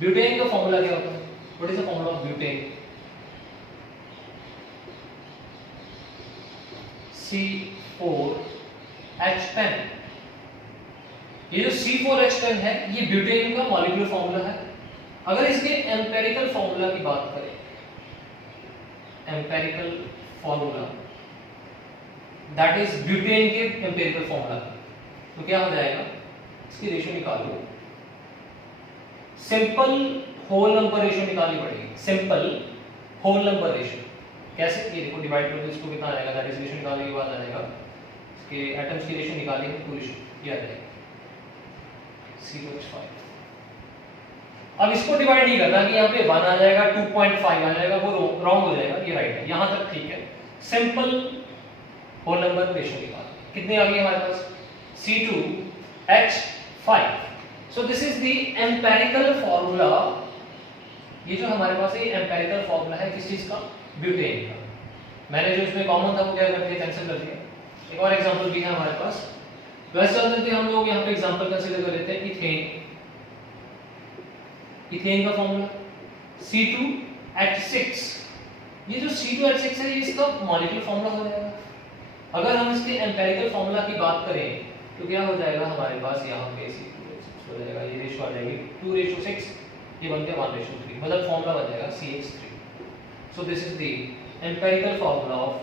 ब्यूटेन का फॉर्मूला क्या होता है, what is the formula of butane? C4H10। ये जो C4H10 है ये ब्यूटेन का मॉलिक्यूलर फॉर्मूला है। अगर इसके एम्पिरिकल फॉर्मूला की बात करें, empirical formula that is butane के एम्पिरिकल फॉर्मूला, तो क्या हो जाएगा, इसकी रेशियो निकालो, सिंपल होल नंबर रेशियो निकालनी पड़ेगी, सिंपल होल नंबर रेशियो। कैसे, ये देखो डिवाइड कर दो, इसको कितना आ जाएगा, दैट इज रेशियो निकालने के बाद आ जाएगा इसके एटम्स की रेशियो निकालेंगे तो रेशियो ये आ जाएगा C2H5। अब इसको डिवाइड नहीं करना कि यहाँ पे 1 आ जाएगा 2.5 आ जाएगा, वो रॉन्ग हो जाएगा, ये राइट है, यहाँ तक ठीक है। सिंपल होल नंबर रेशियो निकाल, कितने आ गए हमारे पास, C2H5। So this is the empirical formula. ये जो हमारे पास है ये एम्पिरिकल फॉर्मूला है किस चीज का, ब्यूटेन का। मैंने जो इसमें कॉमन था वो क्या कर दिया, कैंसिल कर दिया। एक और एग्जांपल भी है हमारे पास, वैसे चलते थे हम लोग यहाँ पे एग्जांपल कंसीडर कर लेते हैं इथेन। इथेन का फॉर्मूला C2H6। ये जो C2H6 है ये इसका मॉलिक्यूलर फॉर्मूला हो जाएगा। अगर हम इसके एम्पिरिकल फॉर्मूला की बात करें तो क्या हो जाएगा हमारे पास, यहाँ पे C2H6 हो जाएगा, ये रेशियो आ जाएगी 2:6, ये बन गया 1:3, मतलब फॉर्मूला बन जाएगा CH3। So this is the empirical formula of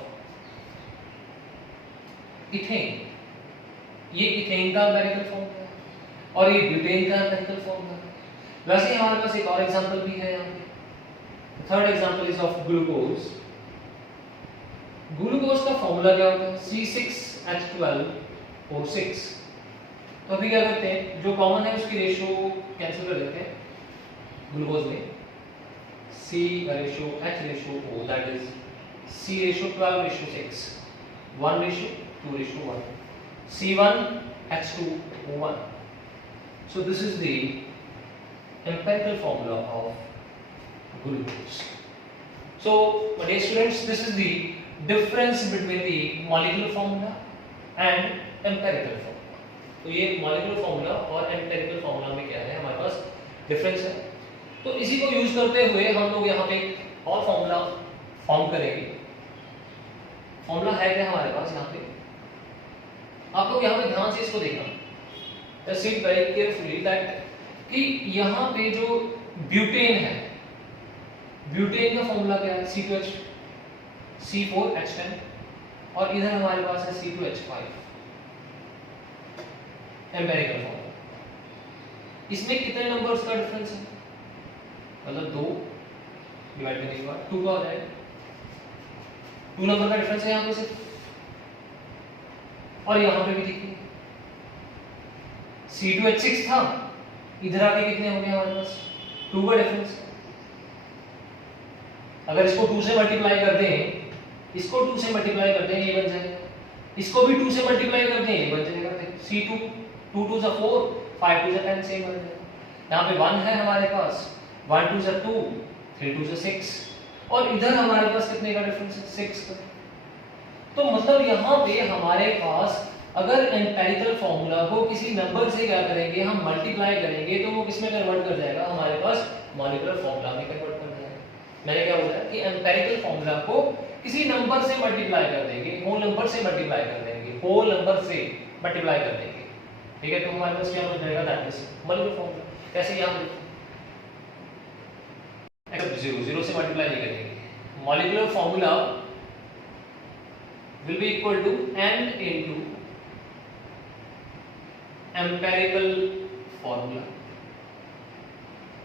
ethane. ये इथेन का एम्पिरिकल फॉर्मूला है और ये ब्यूटेन का एम्पिरिकल फॉर्मूला है। वैसे ही हमारे पास एक और एग्जांपल भी है यहाँ पे, third example is of glucose. Glucose का फॉर्मूला क्या होता है, C6H12O6। तो अभी क्या करते हैं, जो कॉमन है उसकी रेशियो कैंसिल कर देते हैं ग्लूकोज में, C/H/O, that is C/12:6, 1:2:1, C1H2O1। So this is the empirical formula of glucose. So my dear students, this is the difference between the molecular formula and empirical formula. तो ये molecular formula और empirical formula में क्या है हमारे पास difference है। तो इसी को यूज करते हुए हम लोग यहाँ पे और फॉर्मूला फॉर्म करेंगे। फॉर्मूला है क्या हमारे पास यहाँ पे, आप लोग यहाँ पे ध्यान से इसको देखना, just read very carefully that कि यहाँ पे जो ब्यूटेन है, ब्यूटेन का फॉर्मूला क्या है, C4H10 और इधर हमारे पास है C2H5, एम्पिरिकल फॉर्मूला। इसमें कितने नंबर्स का डिफरेंस है, मतलब 2 डिवाइड करने के बाद 2 का हो जाएगा, 2 नंबर का डिफरेंस है यहाँ पे सिर्फ, और यहाँ पे भी देखिए C2H6 था, इधर आके कितने हो गए हमारे पास, 2 का डिफरेंस। अगर इसको 2 से मल्टीप्लाई कर दें, इसको 2 से मल्टीप्लाई कर दें, ये बन जाएगा, इसको भी 2 से मल्टीप्लाई कर दें, ये बन जाएगा C2, 2 2 4, 5 2 10, सेम बन जाएगा। यहाँ पे 1 है हमारे पास, 1 2 2, 3 2 6, और इधर हमारे पास कितने का डिफरेंस है, 6 का। तो मतलब यहाँ पे हमारे पास अगर एम्पिरिकल फॉर्मूला को किसी नंबर से क्या करेंगे, हम मल्टीप्लाई करेंगे, तो वो किसमें कन्वर्ट कर जाएगा, हमारे पास मॉलिक्यूलर फॉर्मूला में कन्वर्ट कर जाएगा। मैंने क्या बोला कि एम्पिरिकल फॉर्मूला को किसी नंबर से मल्टीप्लाई कर देंगे, होल नंबर से मल्टीप्लाई कर देंगे, होल नंबर से मल्टीप्लाई कर देंगे, ठीक है। तो हमारे पास क्या बन जाएगा, दैट इज मॉलिक्यूलर फॉर्मूला। कैसे, यहाँ पे 0 से मल्टीप्लाई नहीं करेंगे, molecular formula will be equal to n into empirical formula।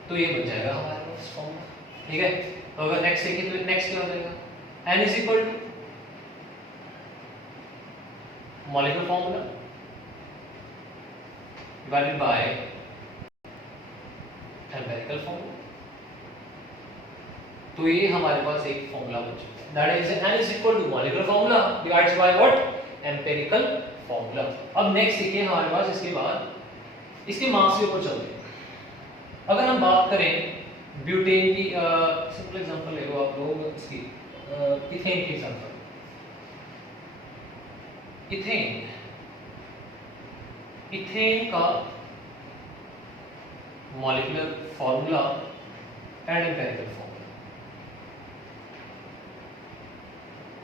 तो ये बन जाएगा हमारे पास फॉर्मूला, ठीक है। तो अगर नेक्स्ट देखिए तो नेक्स्ट क्या हो जाएगा, n is equal to molecular formula divided by empirical formula। तो ये हमारे पास एक फॉर्मूला बन चुका है, that is n is equal to molecular formula divides by what empirical formula. अब नेक्स्ट देखिए हमारे पास इसके बाद इसके मास के ऊपर चलते हैं। अगर हम बात करें ब्यूटेन की, सिंपल एग्जांपल ले लो आप लोग इसकी, इथेन की एग्जांपल। इथेन का molecular formula and empirical formula.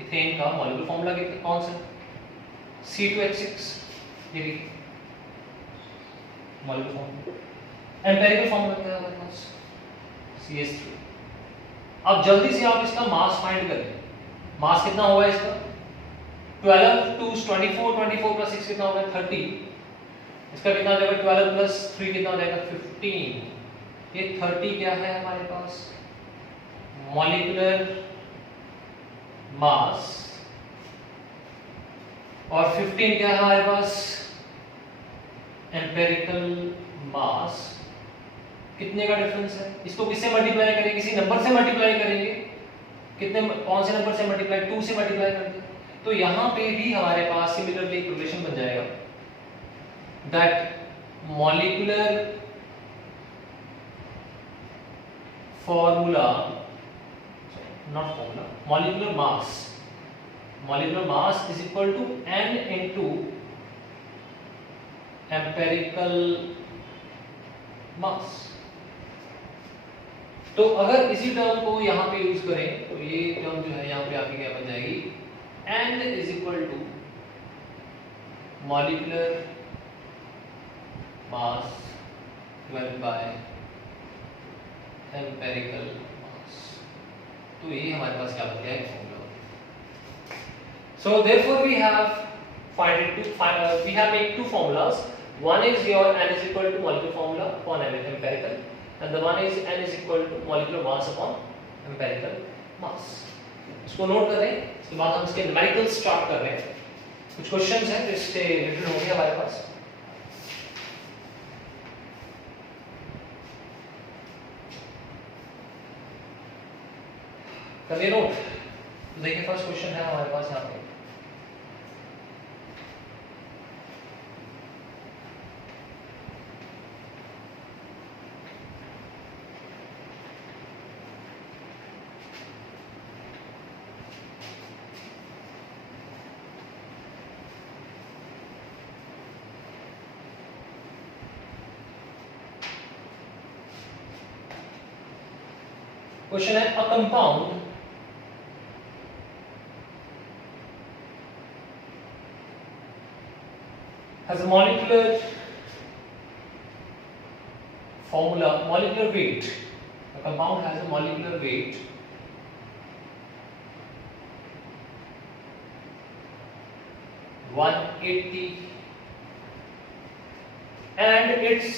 Ethane का मॉलिक्यूलर फॉर्मूला कौन सा? C2H6, ये भी मॉलिक्यूलर फॉर्मूला। एम्पिरिकल फॉर्मूला क्या है हमारे पास? CH3। अब जल्दी से आप इसका मास फाइंड करें। मास कितना होगा इसका? 12 2 24, 24 प्लस 6 कितना होगा? 30। इसका कितना हो जाएगा? 12 प्लस 3 कितना हो जाएगा? 15। ये 30 क्या है हमारे पास? Molecular mass. और 15 क्या है हमारे पास? एम्पिरिकल मास। कितने का डिफरेंस है? इसको किससे मल्टीप्लाई करेंगे? किसी नंबर से मल्टीप्लाई करेंगे। कितने, कौन से नंबर से मल्टीप्लाई? 2 से मल्टीप्लाई करते हैं। तो यहां पे भी हमारे पास सिमिलरली एक रिलेशन बन जाएगा, that molecular formula, not formula, molecular mass is equal to n into empirical mass. तो अगर इसी टर्म को यहां पे यूज करें तो ये टर्म जो है यहां पे आपकी क्या बन जाएगी? n is equal to molecular mass divided by empirical mass. तो ये हमारे पास क्या बन गया? एक formula. So therefore we have made two formulas. One is your n is equal to molecular formula upon empirical, and the one is n is equal to molecular mass upon empirical mass. इसको note करें। इसके बाद हम इसके numerical start कर रहे हैं। कुछ क्वेश्चंस हैं इससे रिलेटेड होंगे हमारे पास। करिए नोट। देखिए फर्स्ट क्वेश्चन है हमारे पास यहाँ पे। क्वेश्चन है, a compound has a molecular formula, molecular weight. A compound has a molecular weight (180) and its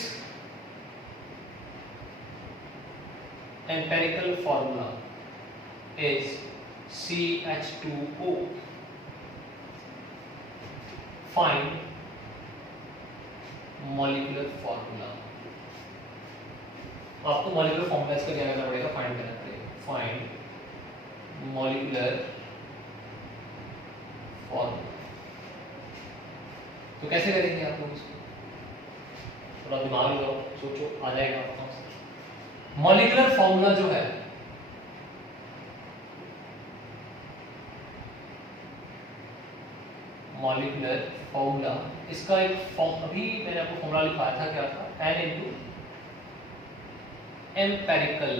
empirical formula is CH2O. Find molecular formula. आपको मॉलिक्यूलर फॉर्मूला इसका क्या करना पड़ेगा? फाइंड करना पड़ेगा। Find molecular formula. तो कैसे करेंगे आप लोग इसको? थोड़ा दिमाग लगाओ, सोचो, आ जाएगा आपको। मॉलिक्यूलर फॉर्मूला जो है मॉलिक्यूलर फॉर्मूला, इसका एक फॉर्म अभी मैंने आपको फॉर्मूला लिखाया था, क्या था? n into empirical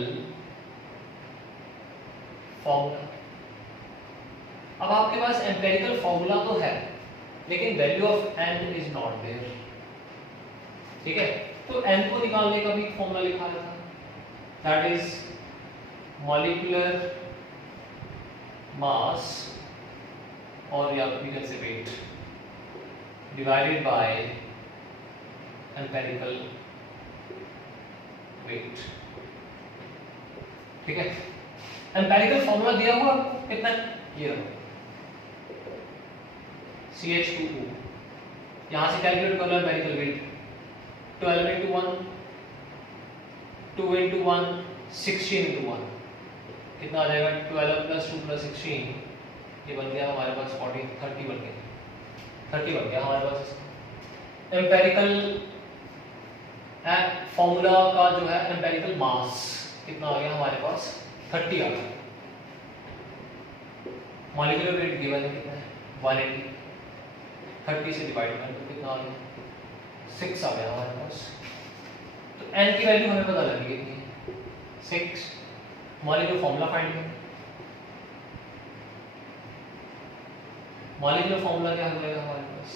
formula. अब आपके पास एम्पिरिकल फॉर्मूला तो है लेकिन value of n is not there. ठीक है, तो n को निकालने का भी फॉर्मूला लिखा था, दैट इज मॉलिक्यूलर मास और या भी कैसे weight divided by empirical weight. ठीक है, एम्पिरिकल फॉर्मूला दिया हुआ कितना? ये रहा CH2O। यहां से कैलकुलेट कर लो empirical wait. 12 into 1, 2 into 1, 16 into 1। कितना आ जाएगा 12 प्लस 2 प्लस 16, ये बन गया हमारे पास 40 30 बन गया, 30 बन गया हमारे पास। एम्पेरिकल फॉर्मूला का जो है एम्पेरिकल मास कितना आ गया हमारे पास 30 आ गया। मॉलिक्यूलर वेट गिवन है कितना है 180, 30 से डिवाइड कर तो कितना आ गया 6 आ गया हमारे पास। तो n की वैल्यू हमें पता लगी कितनी है 6। मॉलिक्यूलर फॉर्मूला फाइंड करें, मॉलिक्यूलर फॉर्मूला क्या हो जाएगा हमारे पास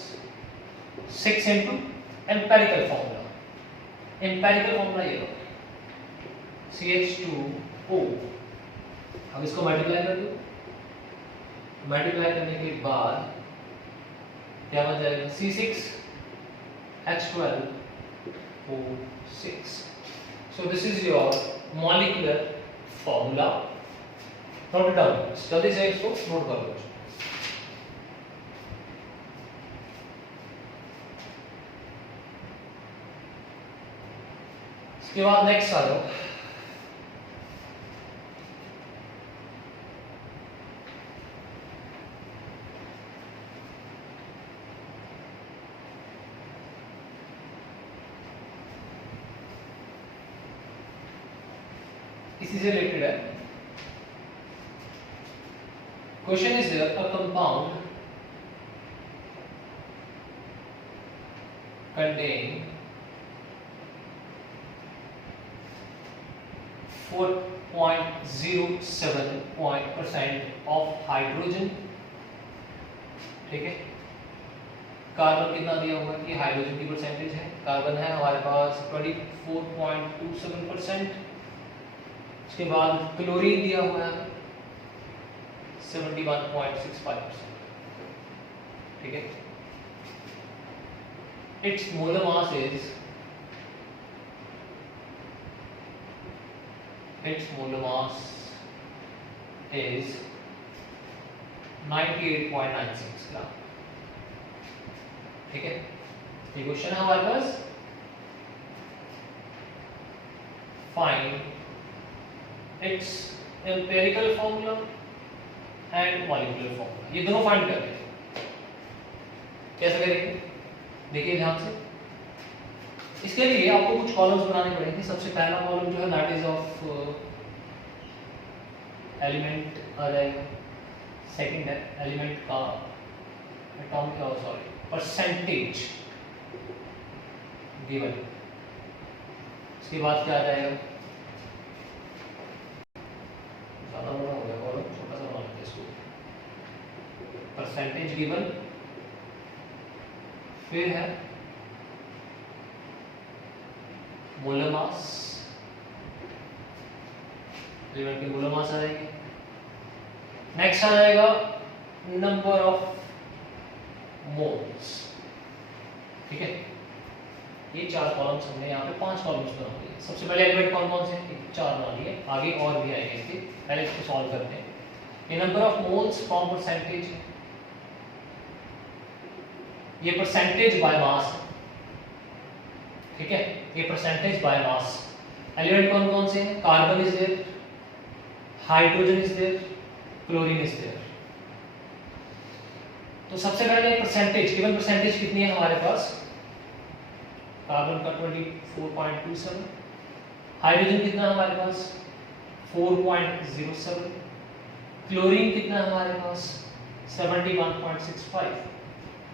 6 into empirical formula. Empirical formula ये होगा CH2O। अब इसको मल्टीप्लाई कर दो, मल्टीप्लाई करने के बाद क्या बन जाएगा C6H12O6। So this is your molecular formula. Note it down, जल्दी से इसको नोट कर लो। इसके बाद नेक्स्ट आ जाओ, इसी से रिलेटेड है। Question is there a compound contain 4.07% of hydrogen, ठीक है। कार्बन कितना दिया हुआ है कि हाइड्रोजन की परसेंटेज है, कार्बन है हमारे पास 24.27%। उसके बाद क्लोरीन दिया हुआ है 71.65%, ठीक है। Its molar mass is 98.96 gram, ठीक है। ये क्वेश्चन है हमारे पास, find its empirical formula and molecular formula, ये दोनों फाइंड करते हैं। कैसे करेंगे देखिए ध्यान से। इसके लिए आपको कुछ कॉलम्स बनाने पड़ेंगे। सबसे पहला कॉलम जो है दैट इज ऑफ एलिमेंट आ जाएगा, सेकंड है एलिमेंट का एटॉमिक परसेंटेज गिवन। इसके बाद क्या आ जाएगा, ज्यादा बड़ा हो गया कॉलम, छोटा सा बना लेते हैं इसको। परसेंटेज गिवन, फिर है मोलर मास, एलिमेंट के मोलर मास आ जाएंगे। नेक्स्ट आ जाएगा नंबर ऑफ मोल्स, ठीक है। ये 4 कॉलम्स हमने यहाँ पे 5 कॉलम्स बना दिए। सबसे पहले एलिमेंट कौन कौन से हैं, 4 बना लिए, आगे और भी आएंगे इसके, पहले इसको सॉल्व करते हैं। ये number of moles from percentage, ये परसेंटेज बाय मास, ठीक है। ये परसेंटेज बाय मास। एलिमेंट कौन कौन से हैं, carbon is there, hydrogen is there, chlorine is there. तो सबसे पहले परसेंटेज, गिवन परसेंटेज कितनी है हमारे पास, कार्बन का 24.27, हाइड्रोजन कितना है हमारे पास 4.07, क्लोरीन कितना है हमारे पास 71.65,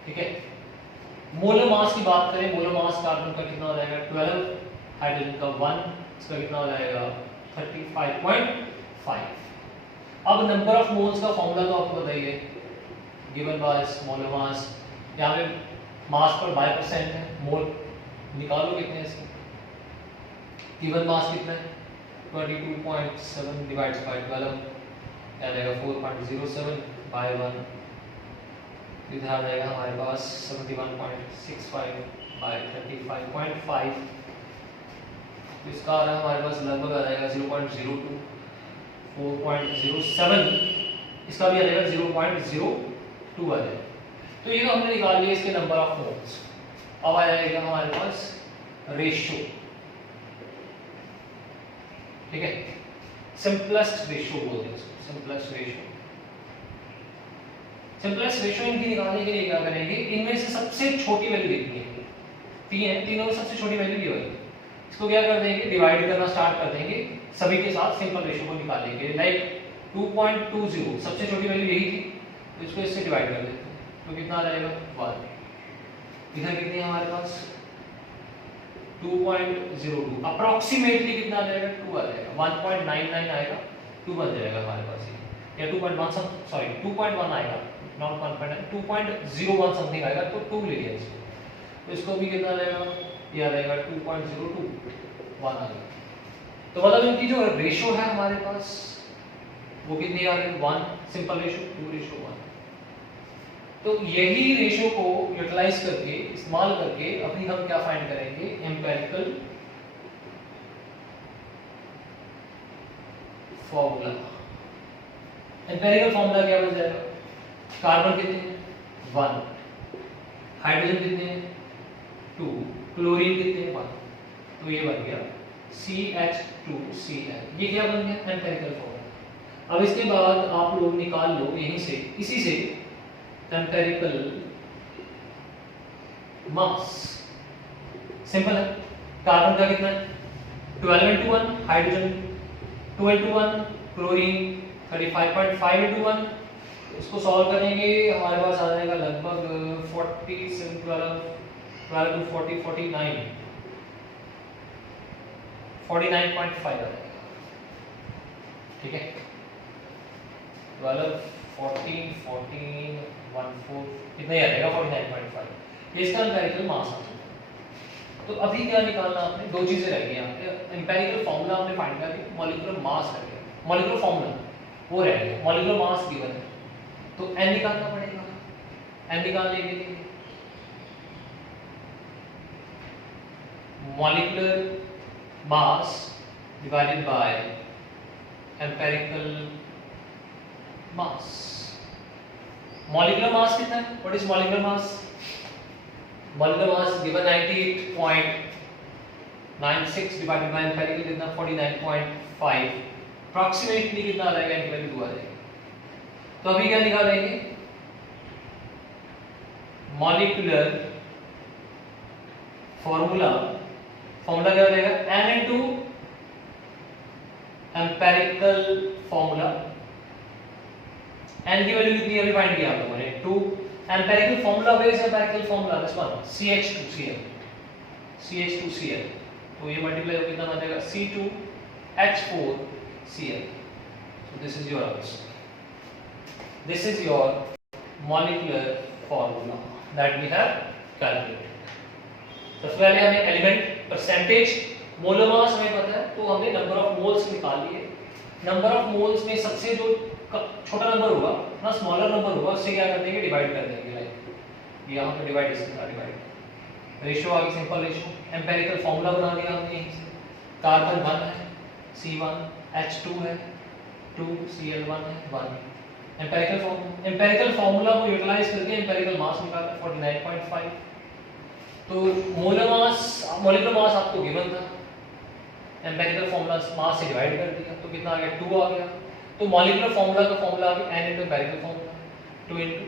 ठीक है। मोलर मास की बात करें, मोलर मास कार्बन का कितना हो जाएगा 12, हाइड्रोजन का 1, इसका कितना हो जाएगा 35.5। अब नंबर ऑफ मोल्स का फॉर्मूला तो आपको बताइए, गिवन बाय मोलर मास, यहाँ पे मास पर बाय परसेंट है, मोल निकालो कितने हैं इसके, गिवन मास कितना है 22.7 डिवाइड्स बाय 12, क्या जाएगा 4.07 बाय 1, इधर आ जाएगा हमारे पास 71.65 बाय 35.5, तो इसका आ रहा है हमारे पास लगभग आ जाएगा 0.02, 4.07, इसका भी आ जाएगा 0.02 आ जाएगा। तो ये तो हमने निकाल लिया इसके नंबर ऑफ मोल्स। अब आ जाएगा हमारे पास रेशियो, ठीक है। सिंपलेस्ट रेशियो बोलते हैं इसको, सिंपलेस्ट रेशियो। सिंपलेस्ट रेशियो इनकी निकालने के लिए क्या करेंगे, इनमें से सबसे छोटी वैल्यू देखनी है, तीनों में सबसे छोटी वैल्यू ये होगी, इसको क्या कर देंगे, डिवाइड करना स्टार्ट कर देंगे सभी के साथ सिंपल रेशियो को निकालने के लिए। लाइक 2.20 सबसे छोटी वैल्यू यही थी, तो इसको इससे डिवाइड कर देते हैं, तो कितना आ जाएगा 1। इधर कितनी है हमारे पास 2.02, अप्रोक्सीमेटली कितना आ जाएगा 2 आ जाएगा, 1.99 आएगा, 2 बन जाएगा हमारे पास ये, या 2.1 सॉरी 2.1 आएगा, नॉट 1.9, 2.01 समथिंग आएगा, तो 2 ले लिया इसको, तो इसको भी कितना आ जाएगा, ये आ जाएगा 2.02, 1 आ जाएगा। तो मतलब इनकी जो रेशियो है हमारे पास वो कितनी आ रही है, 1 सिंपल रेशियो, 2:1। तो यही रेशियो को यूटिलाइज करके, इस्तेमाल करके अभी हम क्या फाइंड करेंगे, एम्पिरिकल फॉर्मूला। एम्पिरिकल फॉर्मूला क्या बन जाएगा, कार्बन कितने हैं 1, हाइड्रोजन कितने हैं 2, क्लोरीन कितने हैं 1, तो ये बन गया CH2Cl। ये क्या बन गया, एम्पिरिकल फॉर्मूला। अब इसके बाद आप लोग निकाल लो यहीं से, इसी से एम्पिरिकल मास। सिंपल है, कार्बन का कितना है 12 × 1, हाइड्रोजन 2 × 1, क्लोरीन 35.5 × 1। इसको सॉल्व करेंगे हमारे पास आ जाएगा लगभग 40 से 12 to 40 49 49.5 आ जाएगा, ठीक है। 12 14 14 14 कितना ही आ जाएगा 49.5, ये इसका एम्पिरिकल मास आ जाएगा। तो अभी क्या निकालना आपने, दो चीजें रह गई यहाँ पे, एम्पिरिकल फॉर्मूला आपने फाइंड कर दिया, मॉलिक्यूलर मास रह गया, मॉलिक्यूलर फॉर्मूला वो रह गया, मॉलिक्यूलर मास गिवन है, तो n निकालना पड़ेगा। n निकालने के लिए molecular mass divided by empirical mass. Molecular mass कितना है, what is molecular mass, molecular mass given 98.96 divided by empirical कितना 49.5, अप्रॉक्सीमेटली कितना आ जाएगा, इनकी वैल्यू 2 आ जाएगी। तो अभी क्या निकालेंगे, मॉलिक्यूलर फॉर्मूला क्या हो जाएगा, n into empirical formula. n की वैल्यू कितनी अभी फाइंड किया आप लोगों ने 2, empirical formula base empirical formula this one CH2Cl, तो ये मल्टीप्लाई हो कितना बन जाएगा C2H4Cl। so this is your answer, this is your molecular formula that we have calculated। सबसे पहले हमें एलिमेंट परसेंटेज, मोलर मास हमें पता है, तो हमने नंबर ऑफ मोल्स निकाल लिए। नंबर ऑफ मोल्स में सबसे जो छोटा नंबर होगा ना, स्मॉलर नंबर होगा, उससे क्या कर देंगे, डिवाइड कर देंगे। लाइक यहाँ पे डिवाइड इसका डिवाइड, रेशियो आ गई सिंपल रेशियो। एम्पिरिकल फॉर्मूला बना दिया हमने यहीं से, कार्बन 1 है C1, H2 है 2, Cl1 है 1। एम्पिरिकल फॉर्मूला को यूटिलाइज करके एम्पिरिकल मास निकाला 49.5। तो मोलर मास आपको गिवन था, एम्पिरिकल फॉर्मूला मास से डिवाइड कर दिया, तो कितना आ गया 2 आ गया। तो मॉलिक्यूलर फॉर्मूला का फॉर्मूला आ गया n into empirical formula 2 into,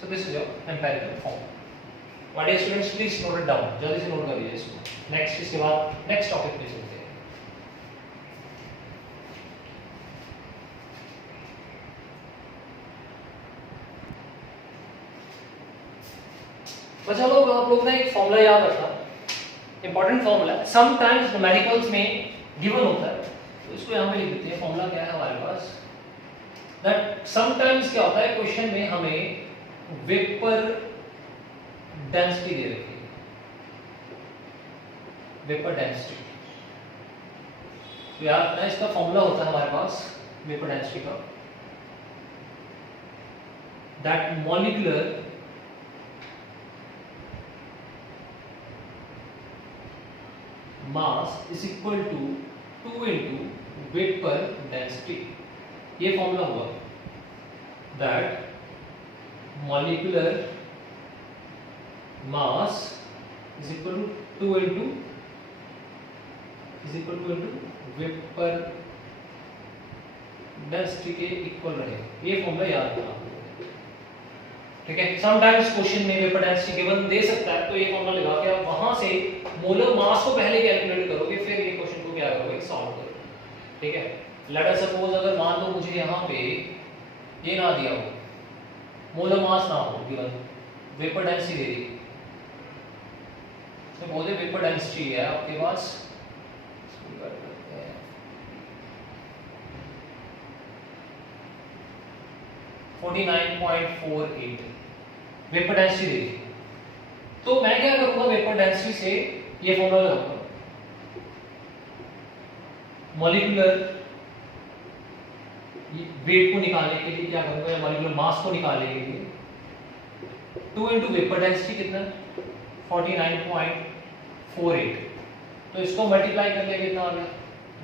so this is your empirical formula. What is students, please note it down, जल्दी से नोट कर लीजिए इसको। नेक्स्ट, इसके बाद नेक्स्ट टॉपिक पे चलते हैं। बच्चा लोग, आप लोग ना एक फॉर्मूला याद रखना, इंपॉर्टेंट फॉर्मूला है, समटाइम्स न्यूमेरिकल्स में गिवन होता है, तो इसको यहाँ पे लिख देते हैं। फॉर्मूला क्या है हमारे पास, दैट समटाइम्स क्या होता है, क्वेश्चन में हमें वेपर डेंसिटी दे रखी है, वेपर डेंसिटी, तो याद रखना इसका फॉर्मूला होता है हमारे पास वेपर डेंसिटी का, that molecular mass is equal to 2 into vapour density. ये फॉर्मूला हुआ that molecular mass is equal to 2 into vapour density के इक्वल रहे, ये फॉर्मूला याद रखना। ठीक है, समटाइम्स क्वेश्चन में वेपर डेंसिटी गिवन दे सकता है, तो ये फॉर्मूला लगा के आप वहां से मोलर मास को पहले कैलकुलेट करोगे, फिर ये क्वेश्चन को क्या करोगे, सॉल्व करोगे। ठीक है, लेट अस सपोज अगर मान लो मुझे यहाँ पे ये ना दिया हो, मोलर मास ना हो गिवन, वेपर डेंसिटी दे दी, तो बोले वेपर डेंसिटी है आपके पास 49.48 वेपर डेंसिटी दे दी, तो मैं क्या करूंगा, वेपर डेंसिटी से ये फॉर्मूला लगाऊंगा, मॉलिक्यूलर वेट को निकालने के लिए क्या करूंगा, या मॉलिक्यूलर मास को निकालने के लिए 2 इंटू वेपर डेंसिटी कितना 49.48, तो इसको मल्टीप्लाई कर लिया कितना आ गया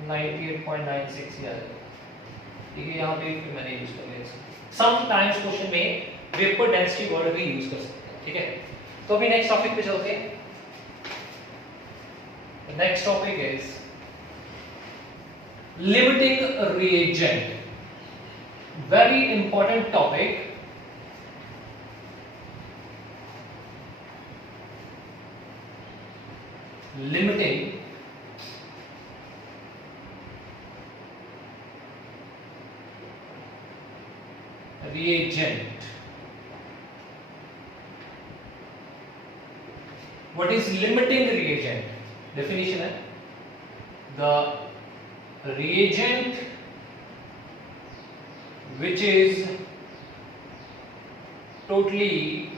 98.96 आ जाएगा। ठीक है, यहाँ पे मैंने यूज कर लिया। समटाइम्स क्वेश्चन में वेपर डेंसिटी वर्ड भी यूज कर सकते हैं। ठीक है, तो अभी नेक्स्ट टॉपिक पे चलते हैं। Next topic is limiting reagent, very important topic. Limiting reagent. What is limiting reagent? Definition है, the reagent which is totally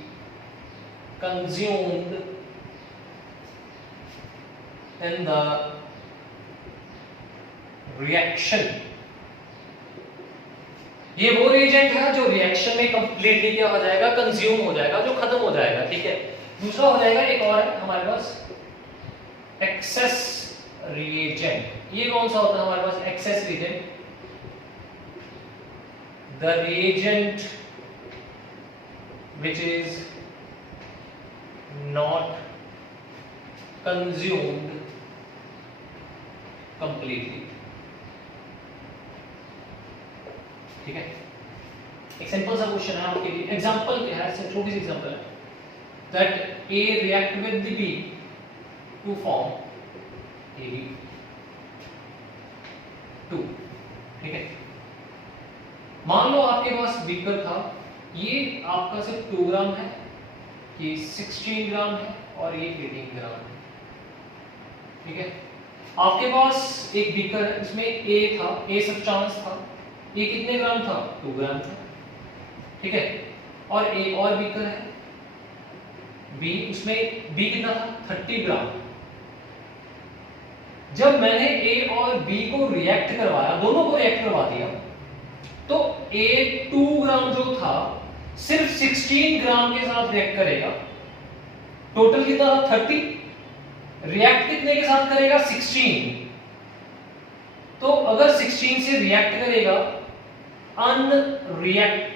consumed in the reaction, ये वो रिएजेंट है जो रिएक्शन में कंप्लीटली क्या हो जाएगा, कंज्यूम हो जाएगा, जो खत्म हो जाएगा। ठीक है, दूसरा हो जाएगा एक और है हमारे पास एक्सेस रिएजेंट। ये कौन सा होता है हमारे पास, excess reagent, the reagent which is not consumed completely। ठीक है, एक सिंपल सा क्वेश्चन है आपके लिए, एग्जांपल क्या है, छोटी सी एग्जांपल है, that A react with the B to form AB2। ठीक है, मान लो आपके पास बीकर था, ये आपका सिर्फ 2 ग्राम है, ये 16 ग्राम है और ये 18 ग्राम है। ठीक है, आपके पास एक बीकर है, इसमें A था, A सब्सटेंस था, ये कितने ग्राम था, 2 ग्राम था। ठीक है, और एक और बीकर है B, उसमें B कितना था, 30 ग्राम। जब मैंने A और B को रिएक्ट करवाया, दोनों को रिएक्ट करवा दिया, तो A 2 ग्राम जो था सिर्फ 16 ग्राम के साथ रिएक्ट करेगा, टोटल कितना था 30, रिएक्ट कितने के साथ करेगा 16, तो अगर 16 से रिएक्ट करेगा, अनरिएक्ट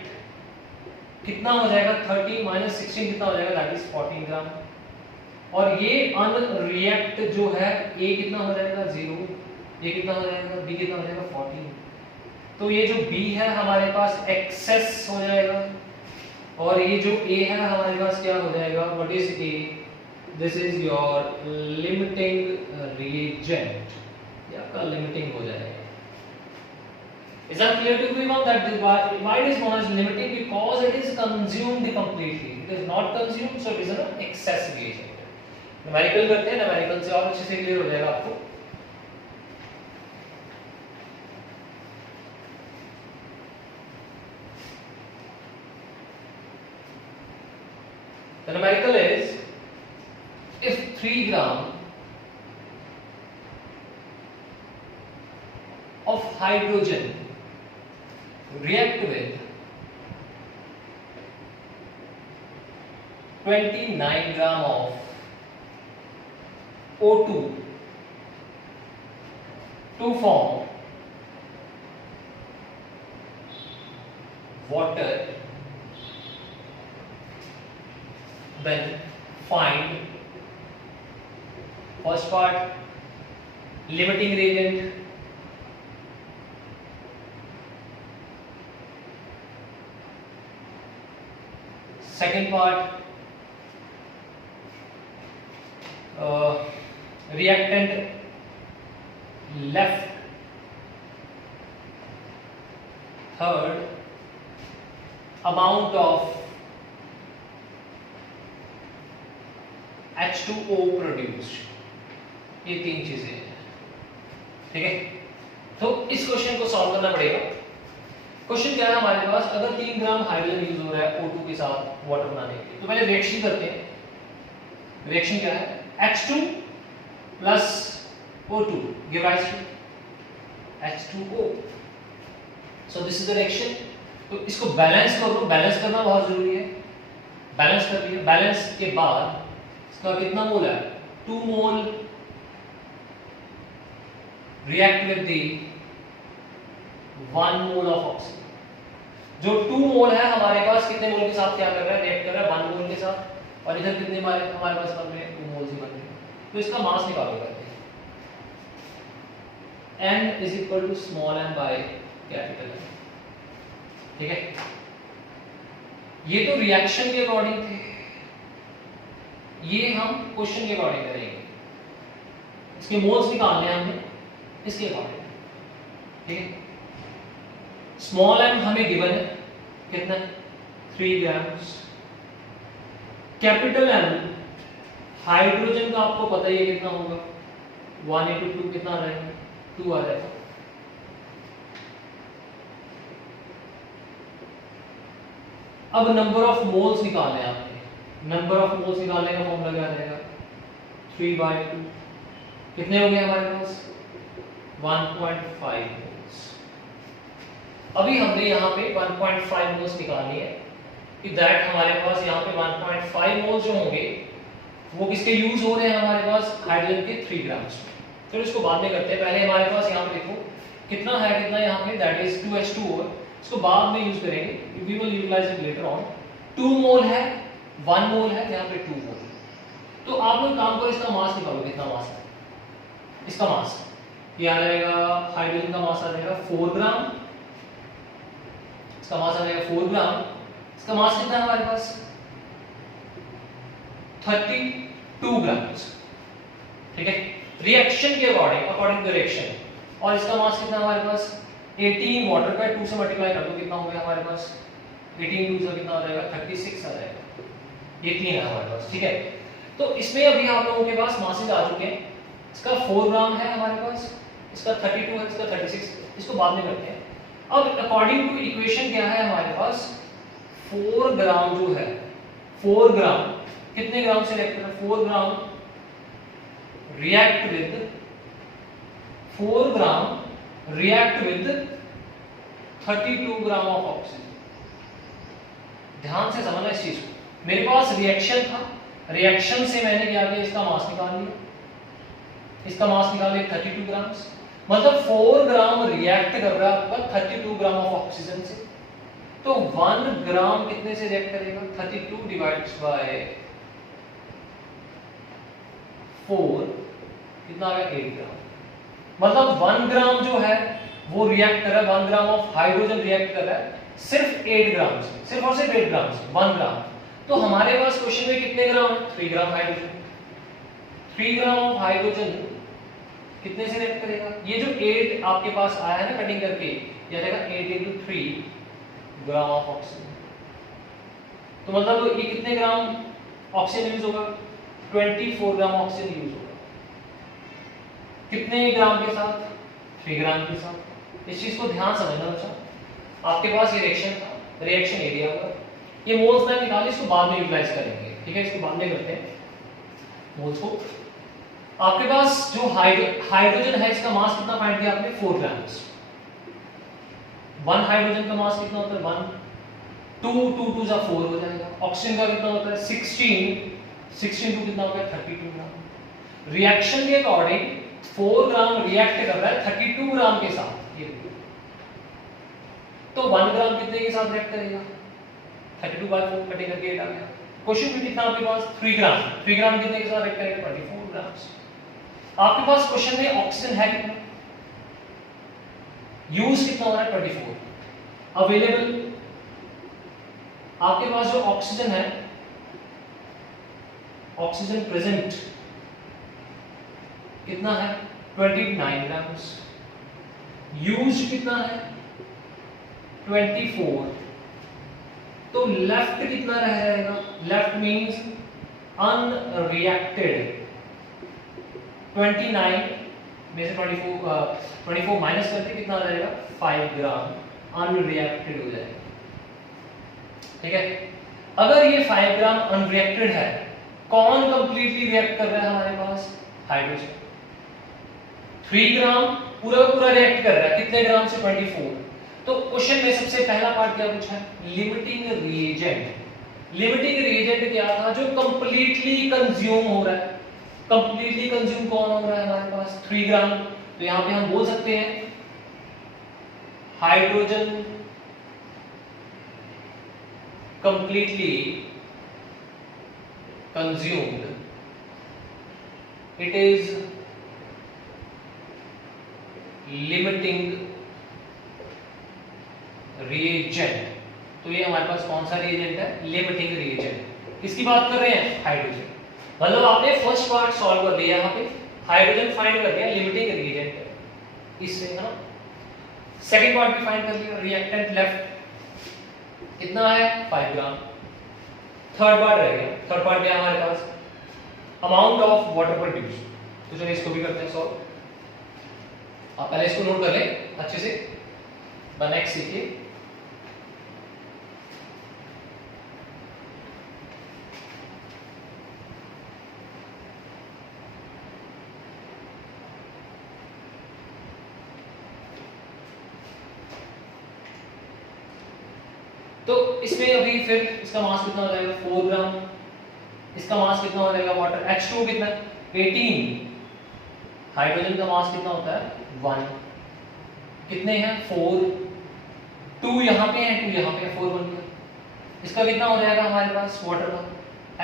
कितना हो जाएगा, 30 माइनस 16 कितना हो जाएगा, दैट इज 14 ग्राम। और ये अनरिएक्ट जो है A कितना हो जाएगा 0, ये कितना हो जाएगा, B कितना हो जाएगा 14। तो ये जो B है हमारे पास एक्सेस हो जाएगा, और ये जो A है हमारे पास क्या हो जाएगा, what is A, this is your limiting reagent, ये आपका लिमिटिंग हो जाएगा। Is that clear to everyone that why it is known as limiting? Because it is consumed completely. It is not consumed, so it is an excess reagent. Numerical करते हैं, numerical से और अच्छे से क्लियर हो जाएगा आपको। The numerical is, if 3 gram of hydrogen react with 29 gram of O2 to form water, then find first part limiting reagent, second part reactant left, third amount of H2O produced, ये तीन चीजें हैं, ठीक है। तो इस क्वेश्चन को solve करना पड़ेगा। क्वेश्चन क्या है हमारे पास, अगर 3 ग्राम हाइड्रोजन यूज हो रहा है O2 के साथ वाटर बनाने के लिए, तो पहले रिएक्शन करते हैं। रिएक्शन क्या है, H2 plus O2 give rise to H2O. So this is the reaction. तो इसको बैलेंस करो, बैलेंस करना बहुत जरूरी है। बैलेंस कर दिया, बैलेंस के बाद इसका कितना मोल है, 2 मोल react with the 1 mole of oxygen. जो 2 मोल है हमारे पास कितने मोल के साथ क्या कर रहा है, रिएक्ट कर रहा है 1 मोल के साथ, और इधर कितने हमारे पास बन रहे हैं, 2 मोल्स ही बन रहे हैं। तो इसका मास निकालो करते हैं, n is equal to small n by capital N, ठीक है। ये तो रिएक्शन के अकॉर्डिंग थे, ये हम क्वेश्चन के अकॉर्डिंग करेंगे। इसके मोल्स निकालने हैं हमने इसके अकॉर्डिंग, ठीक है। स्मॉल n हमें गिवन है कितना, 3 ग्राम्स। कैपिटल M हाइड्रोजन का आपको पता ही है कितना होगा, 1/2 कितना आ जाएगा, 2 आ जाएगा। अब नंबर ऑफ मोल्स निकालने हैं आपने। नंबर ऑफ मोल्स निकालने का फॉर्मूला क्या रहेगा, 3/2 कितने हो गए हमारे पास, 1.5 मोल्स। अभी हमने यहाँ पे 1.5 मोल्स निकालनी है कि दैट हमारे पास यहाँ पे 1.5 मोल्स जो होंगे वो किसके यूज हो रहे हैं हमारे पास, हाइड्रोजन के 3 ग्राम्स। चलो इसको बाद में करते हैं, पहले हमारे पास यहाँ पे देखो कितना है, कितना यहाँ पे, दैट इज 2H2O। इसको बाद में यूज करेंगे, we will utilise it later on. 2 mole है, 1 मोल है, यहाँ पे 2 मोल। तो आप लोग काम करो, इसका मास निकालो, कितना मास है इसका मास। ये आ जाएगा, हाइड्रोजन का मास आ जाएगा 4 ग्राम, इसका मास आ जाएगा 4 ग्राम। इसका मास कितना है हमारे पास, 32 ग्राम्स, ठीक है। रिएक्शन के अकॉर्डिंग टू रिएक्शन, और इसका मास कितना हमारे पास, 18 वाटर का 2 से मल्टीप्लाई कर दो, कितना हो गया हमारे पास, 18 2 से कितना आ जाएगा, 36 आ जाएगा। ये 3 है हमारे पास, ठीक है। तो इसमें अभी आप लोगों के पास मासेज आ चुके हैं। इसका 4 ग्राम है हमारे पास, इसका 32 है, इसका 36, इसको बाद में करते हैं। अब अकॉर्डिंग टू इक्वेशन क्या है हमारे पास, 4 ग्राम जो है, 4 ग्राम कितने ग्राम से रिएक्ट कर रहा है, 4 gram react with 4 gram react with 32 gram of oxygen. ध्यान से समझना इस चीज को। मेरे पास रिएक्शन था, रिएक्शन से मैंने क्या किया, इसका मास निकाल लिया, इसका मास निकाल लिया 32 ग्राम्स। मतलब 4 ग्राम रिएक्ट कर रहा है आपका 32 ग्राम ऑफ ऑक्सीजन से। तो 1 ग्राम कितने से रिएक्ट करेगा, 32 डिवाइड्स बाय 4 कितना आ गया, 8 ग्राम। मतलब 1 ग्राम जो है वो रिएक्ट कर रहा है, 1 ग्राम ऑफ हाइड्रोजन रिएक्ट कर रहा है सिर्फ 8 ग्राम से, सिर्फ और सिर्फ 8 ग्राम से, 1 ग्राम। तो हमारे पास क्वेश्चन में कितने ग्राम है, 3 gram hydrogen. 3 gram of hydrogen कितने से रिएक्ट करेगा, ये जो 8 आपके पास आया है ना कटिंग करके, ये रहेगा 8 into 3 ग्राम ऑफ ऑक्सीजन। तो मतलब ये कितने ग्राम ऑक्सीजन यूज होगा, 24 ग्राम ऑक्सीजन यूज होगा। कितने ग्राम के साथ, 3 ग्राम के साथ। इस चीज को ध्यान समझना बच्चा। आपके पास ये रिएक्शन था, रिएक्शन एरिया होगा, ये मोल्स में निकाले, इसको बाद में यूटिलाइज करेंगे, ठीक है। इसको बाद में करते हैं मोल्स को। आपके पास जो हाइड्रोजन है, इसका मास कितना फाइंड किया आपने, 4 ग्राम्स। 1 हाइड्रोजन का मास कितना होता है, 1 2 2 2 जा 4 हो जाएगा। ऑक्सीजन का कितना होता है, 16 2 कितना होगा, 32 ग्राम। रिएक्शन के अकॉर्डिंग 4 ग्राम रिएक्ट कर रहा है 32 ग्राम के साथ, ये तो 1 ग्राम कितने के साथ रिएक्ट करेगा, 32/4 कटिंग करके 8 आ गया। क्वेश्चन में कितना आपके पास, 3 ग्राम। 3 ग्राम कितने के साथ रिएक्ट करेगा, 24 ग्राम्स। आपके पास क्वेश्चन में ऑक्सीजन है कितना, यूज कितना हो रहा है, 24। अवेलेबल आपके पास जो ऑक्सीजन है, ऑक्सीजन प्रेजेंट कितना है 29 ग्राम्स, यूज कितना है 24, तो लेफ्ट कितना रह जाएगा, लेफ्ट मींस अनरिएक्टेड, 29 में से 24 माइनस करके कितना आ जाएगा 5 ग्राम अनरिएक्टेड हो जाएगा। ठीक है, अगर ये 5 ग्राम अनरिएक्टेड है, कौन कंप्लीटली रिएक्ट कर रहा है हमारे पास, हाइड्रोजन। 3 ग्राम पूरा पूरा रिएक्ट कर रहा है, कितने ग्राम से 24। तो क्वेश्चन में सबसे पहला पार्ट क्या पूछा है, लिमिटिंग रिएजेंट। लिमिटिंग रिएजेंट क्या था, जो कंप्लीटली कंज्यूम हो रहा है। कंप्लीटली कंज्यूम कौन हो रहा है हमारे पास 3 ग्राम, तो यहां पे हम बोल सकते हैं hydrogen completely consumed, it is limiting reagent। तो ये हमारे पास कौन सा रिएजेंट है, लिमिटिंग रिएजेंट। किसकी बात कर रहे हैं, हाइड्रोजन। मतलब आपने फर्स्ट पार्ट सॉल्व कर लिया, यहाँ पे हाइड्रोजन फाइंड कर लिया, लिमिटिंग रिएजेंट इससे, है ना। सेकंड पार्ट भी फाइंड कर लिया, रिएक्टेंट लेफ्ट कितना है 5 ग्राम। थर्ड पार्ट रह गया, थर्ड पार्ट क्या है हमारे पास, अमाउंट ऑफ वाटर प्रोड्यूस। तो चलिए इसको भी करते हैं सॉल्व। आप पहले इसको नोट कर लें अच्छे से, नेक्स्ट सीखिए। तो इसमें अभी फिर इसका मास कितना हो जाएगा 4 ग्राम, इसका मास कितना हो जाएगा वाटर H2 कितना 18, हाइड्रोजन का मास कितना होता है 1, कितने हैं 4, 2 यहाँ पे है 2 यहाँ पे है 4 बन गया। इसका कितना हो जाएगा हमारे पास वाटर का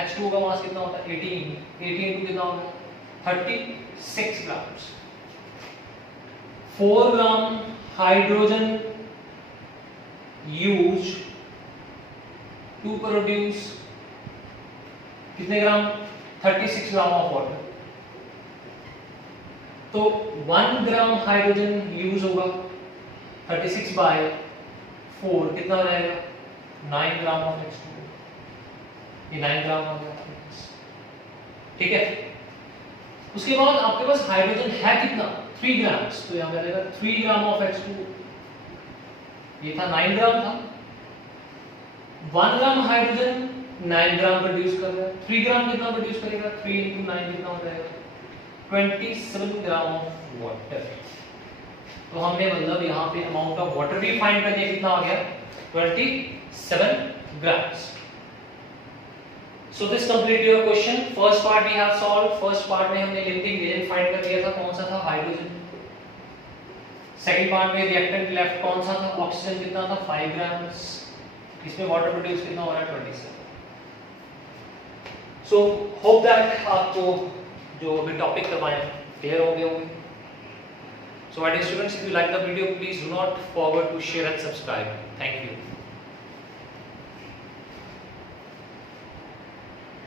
H2 का मास कितना होता है 18, 18 into कितना होगा 36 grams. 4 gram hydrogen use to produce कितने ग्राम 36 ग्राम ऑफ वाटर। तो 1 ग्राम हाइड्रोजन यूज होगा 36 बाय 4 कितना हो जाएगा 9 ग्राम ऑफ H2, ये 9 ग्राम हो गया। ठीक है, उसके बाद आपके पास हाइड्रोजन है कितना 3 ग्राम्स, तो यहां पे आएगा 3 ग्राम ऑफ H2, ये था 9 ग्राम था। 1 ग्राम हाइड्रोजन 9 ग्राम प्रोड्यूस कर रहा है, 3 ग्राम कितना प्रोड्यूस करेगा 3 into 9 कितना हो जाएगा 27 ग्राम ऑफ वाटर। तो हमने मतलब यहाँ पे अमाउंट ऑफ वाटर भी फाइंड कर दिया, कितना आ गया 27 grams। So this complete your question। First part we have solved। First part में हमने लिमिटिंग रिएजेंट फाइंड कर लिया था, कौन सा था हाइड्रोजन। सेकंड पार्ट में रिएक्टेंट लेफ्ट कौन सा था, ऑक्सीजन कितना था 5 ग्राम्स, इसमें वाटर प्रोड्यूस कितना हो रहा है 27। सो होप दैट आपको जो अभी टॉपिक करवाए क्लियर हो गए होंगे। So my dear students, if you like the video please do not forget to share and subscribe. Thank you.